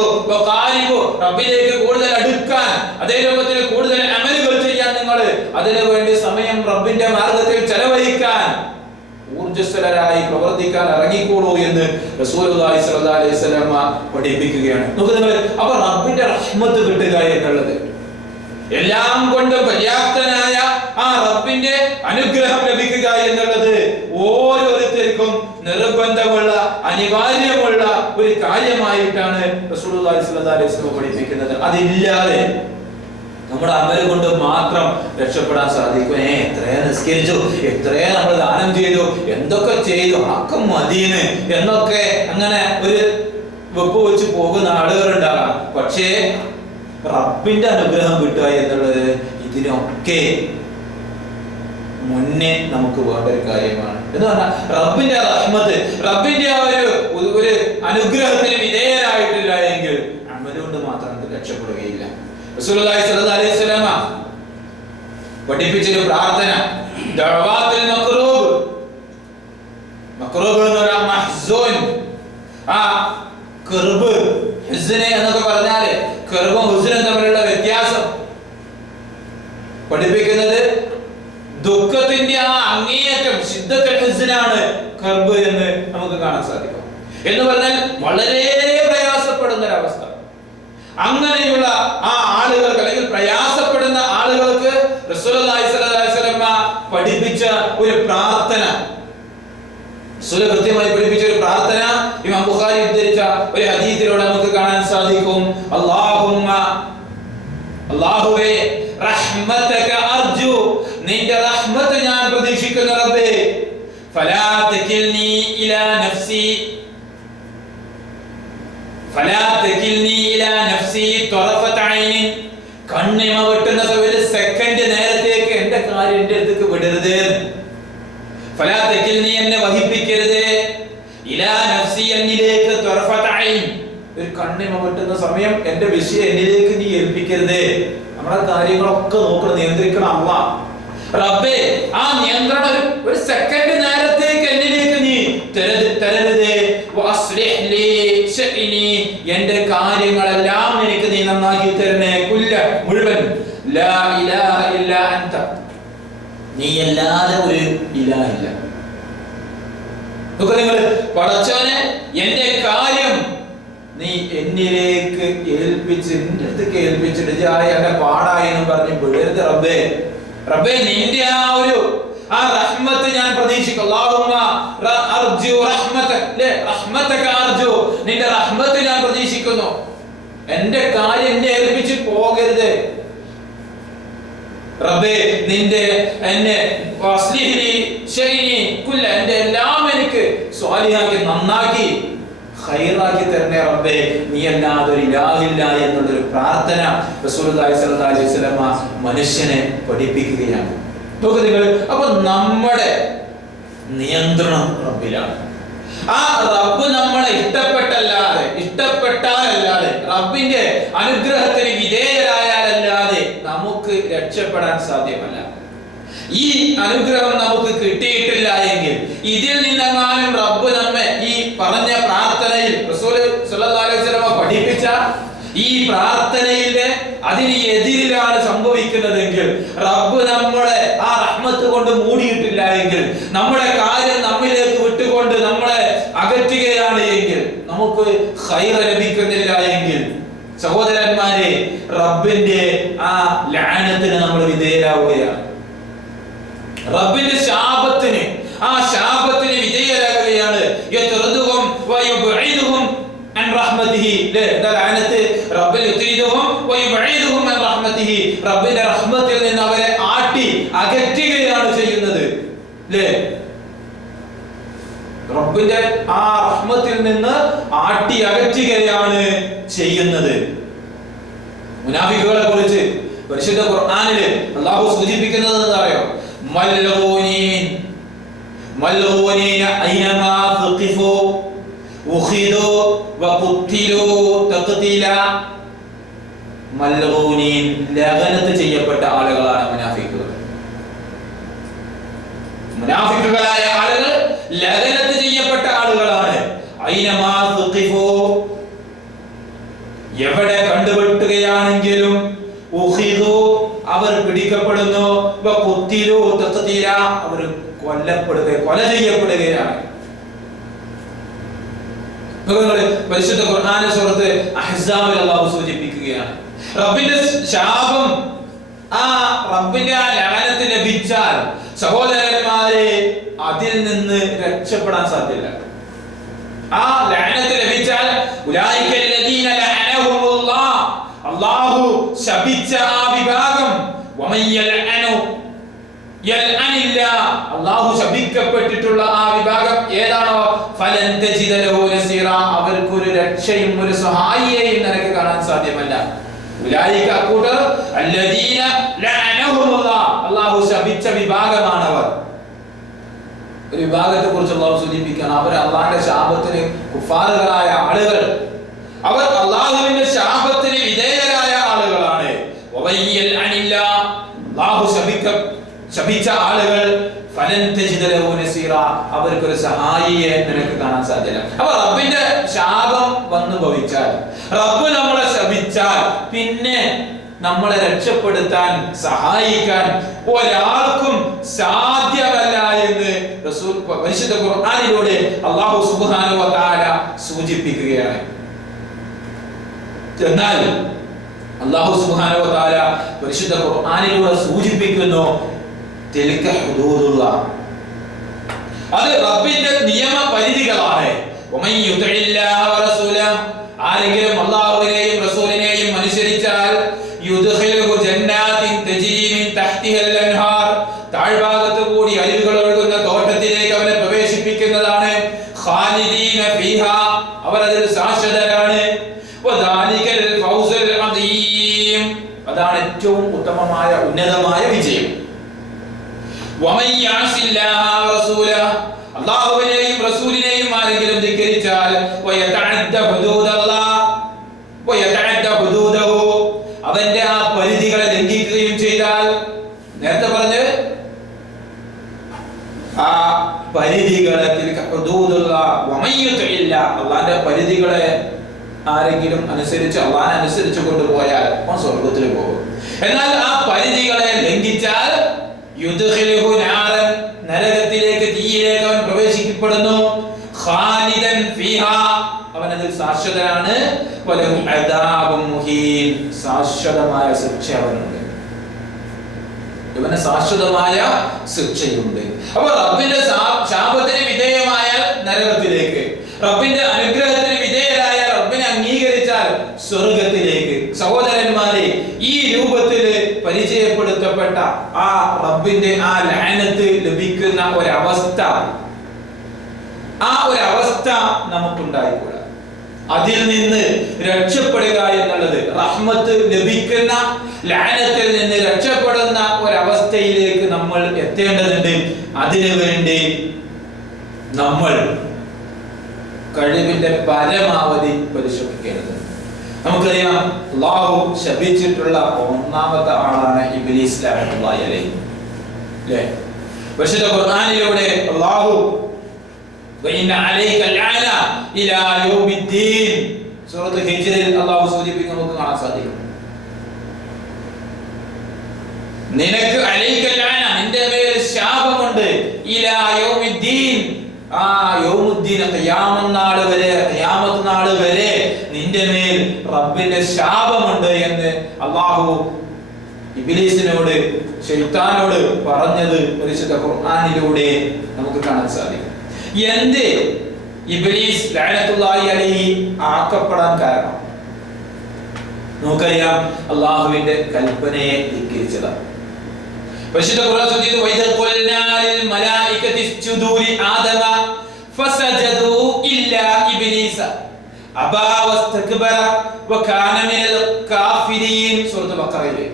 റബ്ബിലേക്ക് കൂടുതൽ അടുക്കാൻ, അതേ രൂപത്തിൽ കൂടുതൽ അമലുകൾ ചെയ്യാൻ, നിങ്ങൾ അതിനു വേണ്ടി സമയം റബ്ബിന്റെ മാർഗത്തിൽ ചെലവഴിക്കാൻ, ഊർജ്ജസ്വലരായി പ്രവർത്തിക്കാൻ ഇറങ്ങിക്കോളൂ എന്ന് റസൂലുള്ളാഹി സ്വല്ലല്ലാഹു അലൈഹി വസല്ലം പഠിപ്പിക്കുകയാണ്. നോക്കൂ നിങ്ങൾ, അപ്പോൾ റബ്ബിന്റെ റഹ്മത്ത് കിട്ടുക എന്നുള്ളത്, എല്ലാം കൊണ്ട് പര്യാപ്തനായ ആ റബ്ബിന്റെ അനുഗ്രഹം ലഭിക്കുക എന്നുള്ളത് ഓരോരുത്തർക്കും നിർബന്ധമുള്ള അനിവാര്യമുള്ള ഒരു കാര്യമായിട്ടാണ് റസൂലുള്ളാഹി സ്വല്ലല്ലാഹു അലൈഹി വസല്ലം പഠിപ്പിക്കുന്നത്. അതില്ലാതെ നമ്മുടെ അമല് കൊണ്ട് മാത്രം രക്ഷപ്പെടാൻ സാധിക്കും. എത്രയോ നിസ്കരിച്ചു, എത്രയോ നമ്മൾ ദാനം ചെയ്തു, എന്തൊക്കെ ചെയ്തു, ആക്കും മദീന് എന്നൊക്കെ അങ്ങനെ ഒരു വെപ്പ് വെച്ച് പോകുന്ന ആളുകളുണ്ടാകാം. പക്ഷേ റബ്ബിന്റെ അനുഗ്രഹം കിട്ടുക എന്നുള്ളത് ഇതിനൊക്കെ മുന്നേ നമുക്ക് വേണ്ട ഒരു കാര്യമാണ്. എന്ന് പറഞ്ഞാൽ റബ്ബിന്റെ റഹ്മത്ത്, റബ്ബിന്റെ ഒരു അനുഗ്രഹത്തിന് വിധേയരായിട്ടില്ല എങ്കിൽ അമലുകൊണ്ട് മാത്രം രക്ഷപ്പെടുകയില്ല. റസൂലുള്ളാഹി സ്വല്ലല്ലാഹു അലൈഹി വസല്ലം പഠിപ്പിച്ചൊരു പ്രാർത്ഥന, ദഅവാത്തുൽ മക്റൂബ്. മക്റൂബ് എന്ന് പറഞ്ഞാൽ മഹ്സൂൻ, ആ കർബ്, ഹുസ്ന എന്നൊക്കെ പറഞ്ഞാൽ കർബും ഹുസ്നും തമ്മിലുള്ള വ്യത്യാസം പഠിപ്പിക്കുന്നത് ദുഃഖത്തിന്റെ ആ അങ്ങേയറ്റം ശിദ്ദത്തുൽ ഹുസ്നാണ് കർബ് എന്ന് നമുക്ക് കാണാൻ സാധിക്കും. എന്ന് പറഞ്ഞാൽ വളരെ പ്രയാസപ്പെടുന്ന ഒരവസ്ഥ. അങ്ങനെയുള്ള ആ ആളുകൾക്ക് അല്ലെങ്കിൽ പ്രയാസപ്പെടുന്ന ആളുകൾക്ക് റസൂലുള്ളാഹി സ്വല്ലല്ലാഹു അലൈഹി വസല്ലം പഠിപ്പിച്ച ഒരു പ്രാർത്ഥന, റസൂൽ കൃത്യമായി പഠിപ്പിച്ച ഒരു പ്രാർത്ഥന ഇമാം ബുഖാരി ഉദ്ധരിച്ച ഒരു ഹദീസിലൂടെ നമുക്ക് കാണാൻ സാധിക്കും. അല്ലാഹുവേ റഹ്മതക അർജു, നിന്റെ റഹ്മത്ത് ഞാൻ പ്രതീക്ഷിക്കുന്നു റബ്ബേ. ഫലാ തകിൽനി ഇലാ നഫ്സി, ഫലാ തകിൽനി ഇലാ നഫ്സി തറഫത ഐൻ, കണ്ണിമ വെട്ടുന്ന ഒരു സെക്കൻഡ് നേരത്തേക്ക് എന്റെ കാര്യം എന്റെ അടുത്തേക്ക് വിടരുത്. ഫലാ തകിൽനി, എന്നെ വഹിപ്പിക്കരുത്. ഇലാ നഫ്സി, എന്നിലേക്ക് തറഫത ഐൻ, ഒരു കണ്ണിമ വെട്ടുന്ന സമയം എന്റെ വിഷയം എന്നിലേക്ക് നീ ഏൽപ്പിക്കരുത്. നമ്മുടെ കാര്യങ്ങളൊക്കെ നോക്കണം, നിയന്ത്രിക്കണം അല്ലാഹ്. റബ്ബേ, ആ നിയന്ത്രണം ഒരു സെക്കൻഡ് നേരത്തേക്ക് എന്നിലേക്ക് നീ തരരുത്. വഅസ്ലിഹ് ലി ശഅനി, എന്റെ കാര്യങ്ങളെല്ലാം എനിക്ക് നീ നന്നാക്കി തരണേ. കുല്ല, മുഴുവൻ. ലാ ഇലാഹ ഇല്ലാ അൻത, നീ അല്ലാതെ ഒരു ഇലാഹില്ല. നിങ്ങൾ പടച്ചോനെ, എന്റെ കാര്യം നീ എന്നിലേക്ക് ഏൽപ്പിച്ച്, എന്റെ അടുത്തേക്ക് ഏൽപ്പിച്ചിട്ട് എന്നെ പാടായി എന്ന് പറഞ്ഞ് വിടരുത് റബ്ബേ. റബ്ബേ, നിന്റെ ആ റഹ്മത്ത് ഞാൻ പ്രതീക്ഷിക്കുന്നു. അല്ലാഹുമ്മ അർജു റഹ്മതക അർജു, നിന്റെ റഹ്മത്ത് ഞാൻ പ്രതീക്ഷിക്കുന്നു. എന്റെ കാര്യം എന്നെ ഏൽപ്പിച്ച് പോകരുത് റബ്ബേ. നിന്റെ എന്നെ വസ്ലിഹി ശൈനി കുല്ല, എന്റെ എല്ലാം എനിക്ക് സ്വാലിഹാക്കി നന്നാക്കി ഖൈറാക്കി തരണേ റബ്ബേ. നീ അല്ലാതെ ഒരു ഇലാഹില്ല എന്നുള്ളൊരു പ്രാർത്ഥന റസൂലുള്ളാഹി സ്വല്ലല്ലാഹു അലൈഹി വസല്ലം മനുഷ്യനെ പഠിപ്പിക്കുകയാണ്. നിങ്ങൾ അപ്പൊ നമ്മുടെ നിയന്ത്രണം റബ്ബിലാണ്. ആ റബ്ബ് നമ്മളെ ഇഷ്ടപ്പെട്ടാലല്ലാതെ റബ്ബിന്റെ അനുഗ്രഹത്തിന് വിധേയരായാലല്ലാതെ നമുക്ക് രക്ഷപ്പെടാൻ സാധ്യമല്ല. ഈ അനുഗ്രഹം നമുക്ക് കിട്ടിയിട്ടില്ല എങ്കിൽ, ഇതിൽ നിന്നെങ്ങാനും റബ്ബ് നമ്മെ ഈ പറഞ്ഞ പ്രാർത്ഥനയിൽ റസൂൽ സ്വല്ലല്ലാഹു അലൈഹി വസല്ലം പഠിപ്പിച്ച ഈ പ്രാർത്ഥനയിലെ അതിന് എതിരിലാണ് സംഭവിക്കുന്നതെങ്കിൽ, റബ്ബ് നമ്മളെ ആ റഹ്മത്ത് കൊണ്ട് മൂടിയിട്ടില്ല എങ്കിൽ, നമ്മുടെ കാര്യം നമ്മിലേക്ക് വിട്ടുകൊണ്ട് നമ്മളെ അകറ്റുകയാണ് എങ്കിൽ, നമുക്ക് ഖൈർ ലഭിക്കുന്നില്ല എങ്കിൽ, സഹോദരന്മാരെ, റബ്ബിന്റെ ആ ലഅനത്തിന് നമ്മൾ വിധേയരാവുകയാണ്. റബ്ബിന്റെ ശാപത്തിന്, ആ ശാപത്തിന് വിധേയരാകുകയാണ്. യത്റുദുഹും വയുബഈദുഹും അൻ റഹ്മതിഹി, ലഅനത്ത് റബ്ബിൽ യുത്രിദുഹും വയുബഈദുഹും അൻ റഹ്മതിഹി, റബ്ബിന്റെ റഹ്മത്തിൽ നിന്ന് അവരെ ആട്ടി അകറ്റുകയാണ് ചെയ്യുന്നത്. ല്ലേ, റബ്ബിന്റെ ആ റഹ്മത്തിൽ നിന്ന് ആട്ടി അകറ്റുകയാണ് ചെയ്യുന്നത്. മുനാഫിക്കുകളെ കുറിച്ച് പരിശുദ്ധ ഖുർആനിൽ അല്ലാഹു സൂചിപ്പിക്കുന്നത് എന്താ അറിയോ? മൽഊനീൻ, മൽഊനീന ഐനമാ തുഖിഫു ഉഖിദു വഖുതിലു തഖ്തീല. മൽഊനീൻ, ലഅനത്ത് ചെയ്യപ്പെട്ട ആളുകളാണ് മുനാഫിക്കുകൾ. മുനാഫിക്കുകളായ ആളുകൾ ലഅനത്ത് ചെയ്യപ്പെട്ട ആളുകളാണ്. ഐനമാ തുഖിഫു, എവിടെ കണ്ടുപെട്ടുകയാണെങ്കിലും ഉഖിദു, അവർ പിടിക്കപ്പെടുന്നു. വഖുതിലു തഖ്തീല, അവർ കൊല ചെയ്യപ്പെടുകയാണ്. പരിശുദ്ധ ഖുർആനിലെ സൂറത്ത് അഹ്സാബിൽ അല്ലാഹു സൂചിപ്പിക്കുകയാണ്, റബ്ബിന്റെ ശാപം, ആ റബ്ബിന്റെ ആ ലഅനത്ത് ലഭിച്ചാൽ സഹോദരന്മാരെ അതിൽ നിന്ന് രക്ഷപ്പെടാൻ സാധ്യമല്ല. ആ ലഅനത്ത് ലഭിച്ചാൽ ഉലൈകല്ലദീന ലഅനഹുമുല്ലാഹ്, അല്ലാഹു ശപിച്ച ആ വിഭാഗം, അല്ലാഹു ശപിക്കപ്പെട്ടിട്ടുള്ള ആ വിഭാഗം ഏതാണോ, ഫലൻ തജിദ ലഹു നസീറ, അവർക്ക് ഒരു രക്ഷയും ഒരു സഹായിയെയും നിനക്ക് കാണാൻ സാധ്യമല്ല. ഉലൈക അക്കൂട്ടർ അല്ലദീന ലഅനഹുമുല്ലാഹ്, അല്ലാഹു ശപിച്ച വിഭാഗമാണവർ. ഒരു വിഭാഗത്തെ കുറിച്ച് അല്ലാഹു സൂചിപ്പിക്കുകയാണ്, അവർ അല്ലാഹുവിന്റെ ശാപത്തിന് കുഫാറുകളായ ആളുകൾ, അവർ അല്ലാഹുവിന്റെ ശാപത്തിന് വിധേയരായ ആളുകളാണ്. അല്ലാഹു ശപിച്ച ആളുകൾ ഫലൻ തജിദ ലഹു നസീറ, അവർക്കൊരു സഹായിയെ നിനക്ക് കാണാൻ സാധ്യമല്ല. അപ്പൊ റബ്ബിന്റെ ശാപം വന്നു ഭവിച്ചാൽ, റബ്ബ് നമ്മളെ ശപിച്ചാൽ, പിന്നെ നമ്മളെ രക്ഷപ്പെടുത്താൻ സഹായിക്കാൻ ഒരാൾക്കും സാധ്യമല്ല എന്ന് റസൂൽ പരിശുദ്ധ ഖുർആനിലൂടെ അല്ലാഹു സുബ്ഹാനഹു വ തആല സൂചിപ്പിക്കുകയാണ്. എന്നാൽ അല്ലാഹു സുബ്ഹാനഹു വ തആല പരിശുദ്ധ ഖുർആനിലൂടെ സൂചിപ്പിക്കുന്നു തിൽക ഹുദൂദുല്ലാഹ്, അത് റബ്ബിന്റെ നിയമ പരിധികളാണ്. വമൻ യുതിഇല്ലാഹ വറസൂലഹു, ആരെങ്കിലും അല്ലാഹുവിനെയും റസൂലിനെയും അനുസരിച്ചാൽ യുദ്ഖിലുഹു ജന്നാത്തിൻ തജ്രി മിൻ തഹ്തിഹൽ അൻഹാർ, താഴ്ഭാഗത്ത് കൂടി അരുവികൾ ഒഴുകുന്ന തോട്ടത്തിലേക്ക് അവനെ പ്രവേശിപ്പിക്കുന്നതാണ്. ഖാലിദീന ഫീഹാ, അവർ അതിൽ ശാശ്വതരാണ്. വദാലികൽ ഫൗസുൽ അദീം, അതാണ് ഏറ്റവും ഉത്തമമായ ഉന്നതമായ വിജയം. വമൻ യഅസില്ലാഹ വറസൂലഹു, അല്ലാഹുവിനെയും റസൂലിനെയും ആരെങ്കിലും ധിക്കരിച്ചാൽ വയതഅദ്ദ ഹുദൂദല്ലാഹ് വയതഅദ്ദ ഹുദൂദഹു, അവന്റെ ആ പരിധികളെ ലംഘിക്കുകയും ചെയ്താൽ, നേരത്തെ പറഞ്ഞ് ആ പരിധികളെ തിൽക ഹുദൂദുല്ലാഹ് വമൻ യുതിഇല്ലാഹ്, അല്ലാഹുവിന്റെ പരിധികളെ ആരെങ്കിലും അനുസരിച്ച് അല്ലാഹുവിനെ അനുസരിച്ച് കൊണ്ടുപോയാൽ അവൻ സ്വർഗ്ഗത്തിൽ പോകും. എന്നാൽ ആ പരിധികളെ ലംഘിച്ചാൽ യുദ്ഖിലുഹു നാറൻ, നരകത്തിലേക്ക് തീയിലേക്ക് അവൻ പ്രവേശിക്കപ്പെടുന്നു. ഖാലിദൻ ഫീഹാ, അവൻ അതിൽ ശാശ്വതനാണ്. വലഹു അദാബുൻ മുഹീൻ, ശാശ്വതമായ ശിക്ഷ അവനുണ്ട്. ഇവന് ശാശ്വതമായ ശിക്ഷയുണ്ട്. അപ്പോൾ റബ്ബിന്റെ ശാപത്തിന് വിധേയമായാൽ നരകത്തിലേക്ക്, റബ്ബിന്റെ അനുഗ്രഹത്തിന് വിധേയരായാൽ, റബ്ബിനെ അംഗീകരിച്ചാൽ സ്വർഗത്തിലേക്ക്. സഹോദരന്മാരെ, ഈ രൂപത്തിൽ പരിചയപ്പെടുത്തപ്പെട്ട ആ റബ്ബിന്റെ ആ ലഅനത്ത് ലഭിക്കുന്ന ഒരവസ്ഥ, ആ ഒരവസ്ഥ നമുക്കുണ്ടായിക്കൂടാ. അതിൽ നിന്ന് രക്ഷപ്പെടുക എന്നുള്ളത്, റഹ്മത്ത് ലഭിക്കുന്ന ലഅനത്തിൽ നിന്ന് രക്ഷപ്പെടുന്ന ഒരവസ്ഥയിലേക്ക് നമ്മൾ എത്തേണ്ടതുണ്ട്. അതിനു വേണ്ടി നമ്മൾ കഴിവിന്റെ പരമാവധി പരിശ്രമിക്കേണ്ടതുണ്ട്. നമുക്കറിയാം, അല്ലാഹു ശപിച്ചിട്ടുള്ള ഒന്നാമത്തെ ആളാണ് ഇബ്ലീസ് ലഅനത്തുല്ലാഹി അലൈഹി. അല്ലേ? പരിശുദ്ധ ഖുർആനിലൂടെ അല്ലാഹു വഇന്ന അലൈക ലഅന ഇലാ യൗമിദ്ദീൻ, സൂറത്ത് ഹിജ്റിൽ അല്ലാഹു സൂചിപ്പിക്കുന്നത് നമുക്ക് കാണാൻ സാധിക്കും. നിനക്ക് അലൈക ലഅന, നിന്റെ മേൽ ശാപമുണ്ട്, ഇലാ യൗമിദ്ദീൻ, ആ യൗമുദ്ദീൻ ഖിയാമത്ത് നാൾ വരെ നിന്റെ മേൽ റബ്ബിന്റെ ശാപമുണ്ട് എന്ന് അല്ലാഹു ഇബ്ലീസിനോട്, ശൈത്താനോട് പറഞ്ഞത് പരിശുദ്ധ ഖുർആനിലൂടെ നമുക്ക് കാണാൻ സാധിക്കും. എന്ത് ഇബ്ലീസ് ലഅനത്തുല്ലാഹി അലൈഹി ആക്കപ്പെടാൻ കാരണം? നമുക്കറിയാം, അല്ലാഹുവിന്റെ കൽപ്പനയെ ധിക്കരിച്ചതാണ്. പരിശുദ്ധ ഖുർആൻ സൂചിപ്പിച്ചു, വൈദ ഖുൽനാ ലിൽ മലായികതി ഇസ്ജുദൂ ലി ആദമ ഫസജദൂ ഇല്ലാ ഇബ്ലീസ അബാ വസ്തക്ബറ വകാന മിനൽ കാഫിരീൻ. സൂറത്ത് ബഖറയിലെ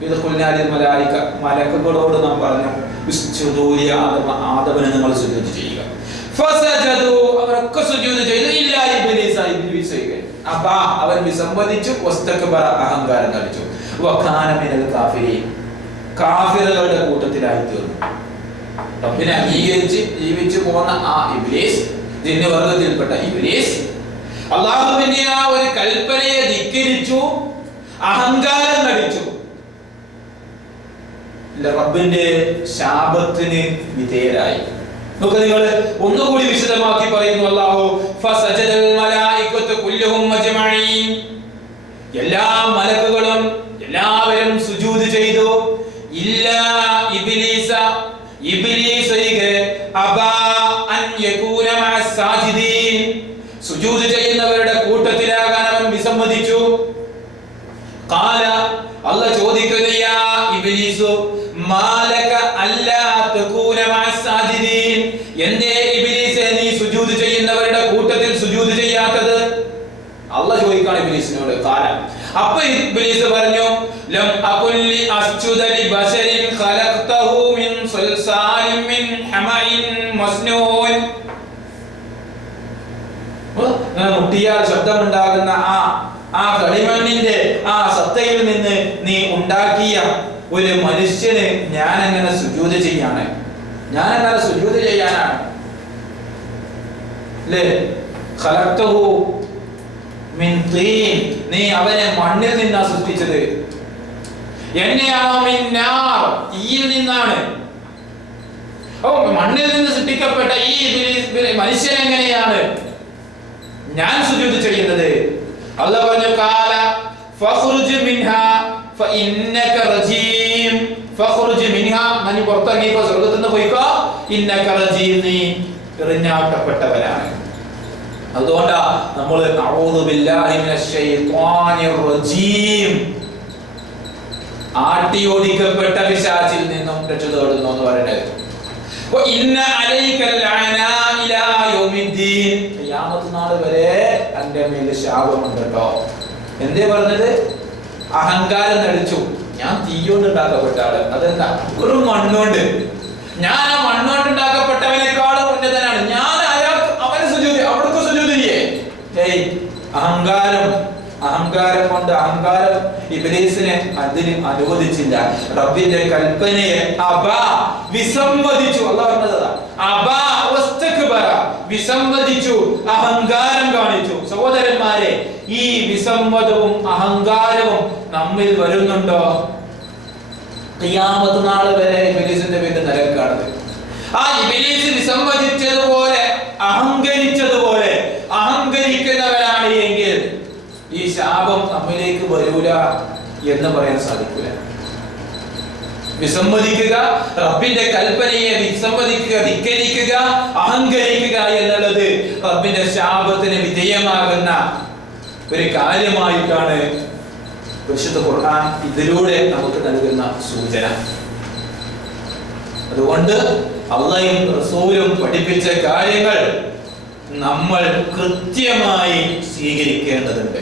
വൈദ ഖുൽനാ ലിൽ മലായിക, മലക്കുകളോട് നാം പറഞ്ഞു, ഇസ്ജുദൂ ലി ആദമ, ആദമിനെ നിങ്ങൾ സുജൂദ് ചെയ്യുക. ഫസജദൂ, അവരൊക്കെ സുജൂദ് ചെയ്തു. ഇല്ലാ ഇബ്ലീസ, ഇബ്ലീസ് അബാ, അവൻ വിസമ്മതിച്ചു. വസ്തക്ബറ, അഹങ്കാരം കാണിച്ചു. വകാന മിനൽ കാഫിരീൻ, കാഫിറുകളുടെ കൂട്ടത്തിലായി തീർന്നു. റബ്ബിനെ അംഗീകരിച്ച് ജീവിച്ചു പോകുന്ന ആ ഇബ്ലീസ്, ജിന്നുവർഗ്ഗത്തിൽപ്പെട്ട ഇബ്ലീസ്, അല്ലാഹുവിന്റെ ആ ഒരു കൽപ്പനയെ ധിക്കരിച്ചു, അഹങ്കാരം നടിച്ചു. റബ്ബിന്റെ ശാപത്തിന് വിധേയരായി. നോക്ക്, നിങ്ങൾ ഒന്നുകൂടി വിശദമാക്കി പറയുന്നു അല്ലാഹു, ഫസജദൽ മലായികത്തു കുല്ലുഹും അജ്മഈൻ, എല്ലാ മലക്കുകളും എല്ലാവരും സുജൂദ് ചെയ്തു. ഇല്ലാ ഇബ്ലീസ, ഇബ്ലീസ് ഒഴികെ, അബാ അൻ യകൂന മഅസ് സാജിദീൻ, സുജൂദ് ചെയ്യുന്നവരുടെ കൂട്ടത്തിലാകാൻ അവൻ വിസമ്മതിച്ചു. ഖാല, അല്ലാഹു ചോദിക്കുന്നു, യാ ഇബ്ലീസു മാലക അല്ലാ തകൂന മഅസ് സാജിദീൻ, എന്തേ ഇബ്ലീസേ നീ സുജൂദ് ചെയ്യുന്നവരുടെ കൂട്ടത്തിൽ സുജൂദ് ചെയ്യാത്തത്? അല്ലാഹു ചോദിക്കാണ് ഇബ്ലീസിനോട്. ഖാല, അപ്പോൾ ഇബ്ലീസ് പറഞ്ഞു, ലം അകുല്ലി അസ്ജുദ ലി ബശരിൻ ഖലഖതഹു മിൻ സൽസാലിൻ മിൻ ഹമഇൻ മസ്നൂൻ. മുട്ടിയാൽ ശബ്ദമുണ്ടാകുന്ന ആ കളിമണ്ണിന്റെ ആ സത്തയിൽ നിന്ന് നീ ഉണ്ടാക്കിയ ഒരു മനുഷ്യന് ഞാൻ എങ്ങനെ സുജൂദ് ചെയ്യാനാണ്? അല്ലേ? ഖലഖതഹു മിൻ തീൻ, നീ അവനെ മണ്ണിൽ നിന്നാ സൃഷ്ടിച്ചത്. എന്നെയാണോ മിന്നാർ, തീയിൽ നിന്നാണ്. മണ്ണിൽ നിന്ന് സൃഷ്ടിക്കപ്പെട്ട ഈ മനുഷ്യൻ എങ്ങനെയാണ് ഞാൻ സുജൂദ് ചെയ്യുന്നത്? അല്ലാഹു പറഞ്ഞു കാല ഫഖ്റുജ് മിൻഹാ ഫഇന്നക റജീം. ഫഖ്റുജ് മിൻഹാ, നീ പുറത്തിറങ്ങിക്കോ, സ്വർഗ്ഗത്തിൽ നിന്ന് പോയിക്കോ. ഇന്നക റജീം, നീ എറിഞ്ഞാട്ടപ്പെട്ടവനാണ്. അതുകൊണ്ടാ നമ്മൾ അഊദു ബില്ലാഹി മിനശ് ശൈത്വാനിർ റജീം, ആട്ടിയോടിക്കപ്പെട്ട പിശാചിൽ നിന്നും രക്ഷ തേടുന്നു എന്ന് പറയുന്നത്. ഇന്ന അലൈകൽ ലഅനാ ഇലാ യൗമിദ്ദീൻ, ഖിയാമത്ത് നാൾ വരെ എൻ്റെ മേൽ ശാപമുണ്ട് കേട്ടോ. എന്തേ പറഞ്ഞത്? അഹങ്കാരം നടിച്ചു. ഞാൻ തീയോണ്ട് ഉണ്ടാക്കപ്പെട്ട ആള്. അതെന്താ? ഒരു മണ്ണുകൊണ്ട്. ഞാൻ ആ മണ്ണുകൊണ്ട് ഉണ്ടാക്കപ്പെട്ടവനേക്കാളും ഉന്നതനാണ്. ഞാൻ അവന് സുജൂദ്, അവിടുത്തെ സുജൂദില്ലേ? അഹങ്കാരം കൊണ്ട് അഹങ്കാരം ഇബ്ലീസിനെ അതിന് അനുവദിച്ചില്ല. റബ്ബിന്റെ കൽപ്പനയെ വിസമ്മതിച്ചു. അല്ലാഹു പറഞ്ഞതാ, വിസമ്മതിച്ചു, അഹങ്കാരം കാണിച്ചു. സഹോദരന്മാരെ, ഈ വിസമ്മതവും അഹങ്കാരവും നമ്മിൽ വരുന്നുണ്ടോ? ഖിയാമത്ത് നാൾ വരെ ഇബ്ലീസിന്റെ പേരിൽ നരകാണത്. ആ ഇബ്ലീസ് വിസമ്മതിച്ചതുപോലെ അഹങ്കരിച്ചതുപോലെ അഹങ്കരിക്കുന്നവരാണ് എങ്കിൽ ഈ ശാപം നമ്മിലേക്ക് വരൂല എന്ന് പറയാൻ സാധിക്കില്ല. വിസമ്മതിക്കുക, റബ്ബിന്റെ കൽപ്പനയെ വിസമ്മതിക്കുക, ധിക്കരിക്കുക, അഹങ്കരിക്കുക എന്നുള്ളത് റബ്ബിന്റെ ശാപത്തിന് വിധേയമാകുന്ന ഒരു കാര്യമായിട്ടാണ് പരിശുദ്ധ ഖുർആൻ ഇതിലൂടെ നമുക്ക് നൽകുന്ന സൂചന. അതുകൊണ്ട് അല്ലാഹുവും റസൂലും പഠിപ്പിച്ച കാര്യങ്ങൾ നമ്മൾ കൃത്യമായി സ്വീകരിക്കേണ്ടതുണ്ട്.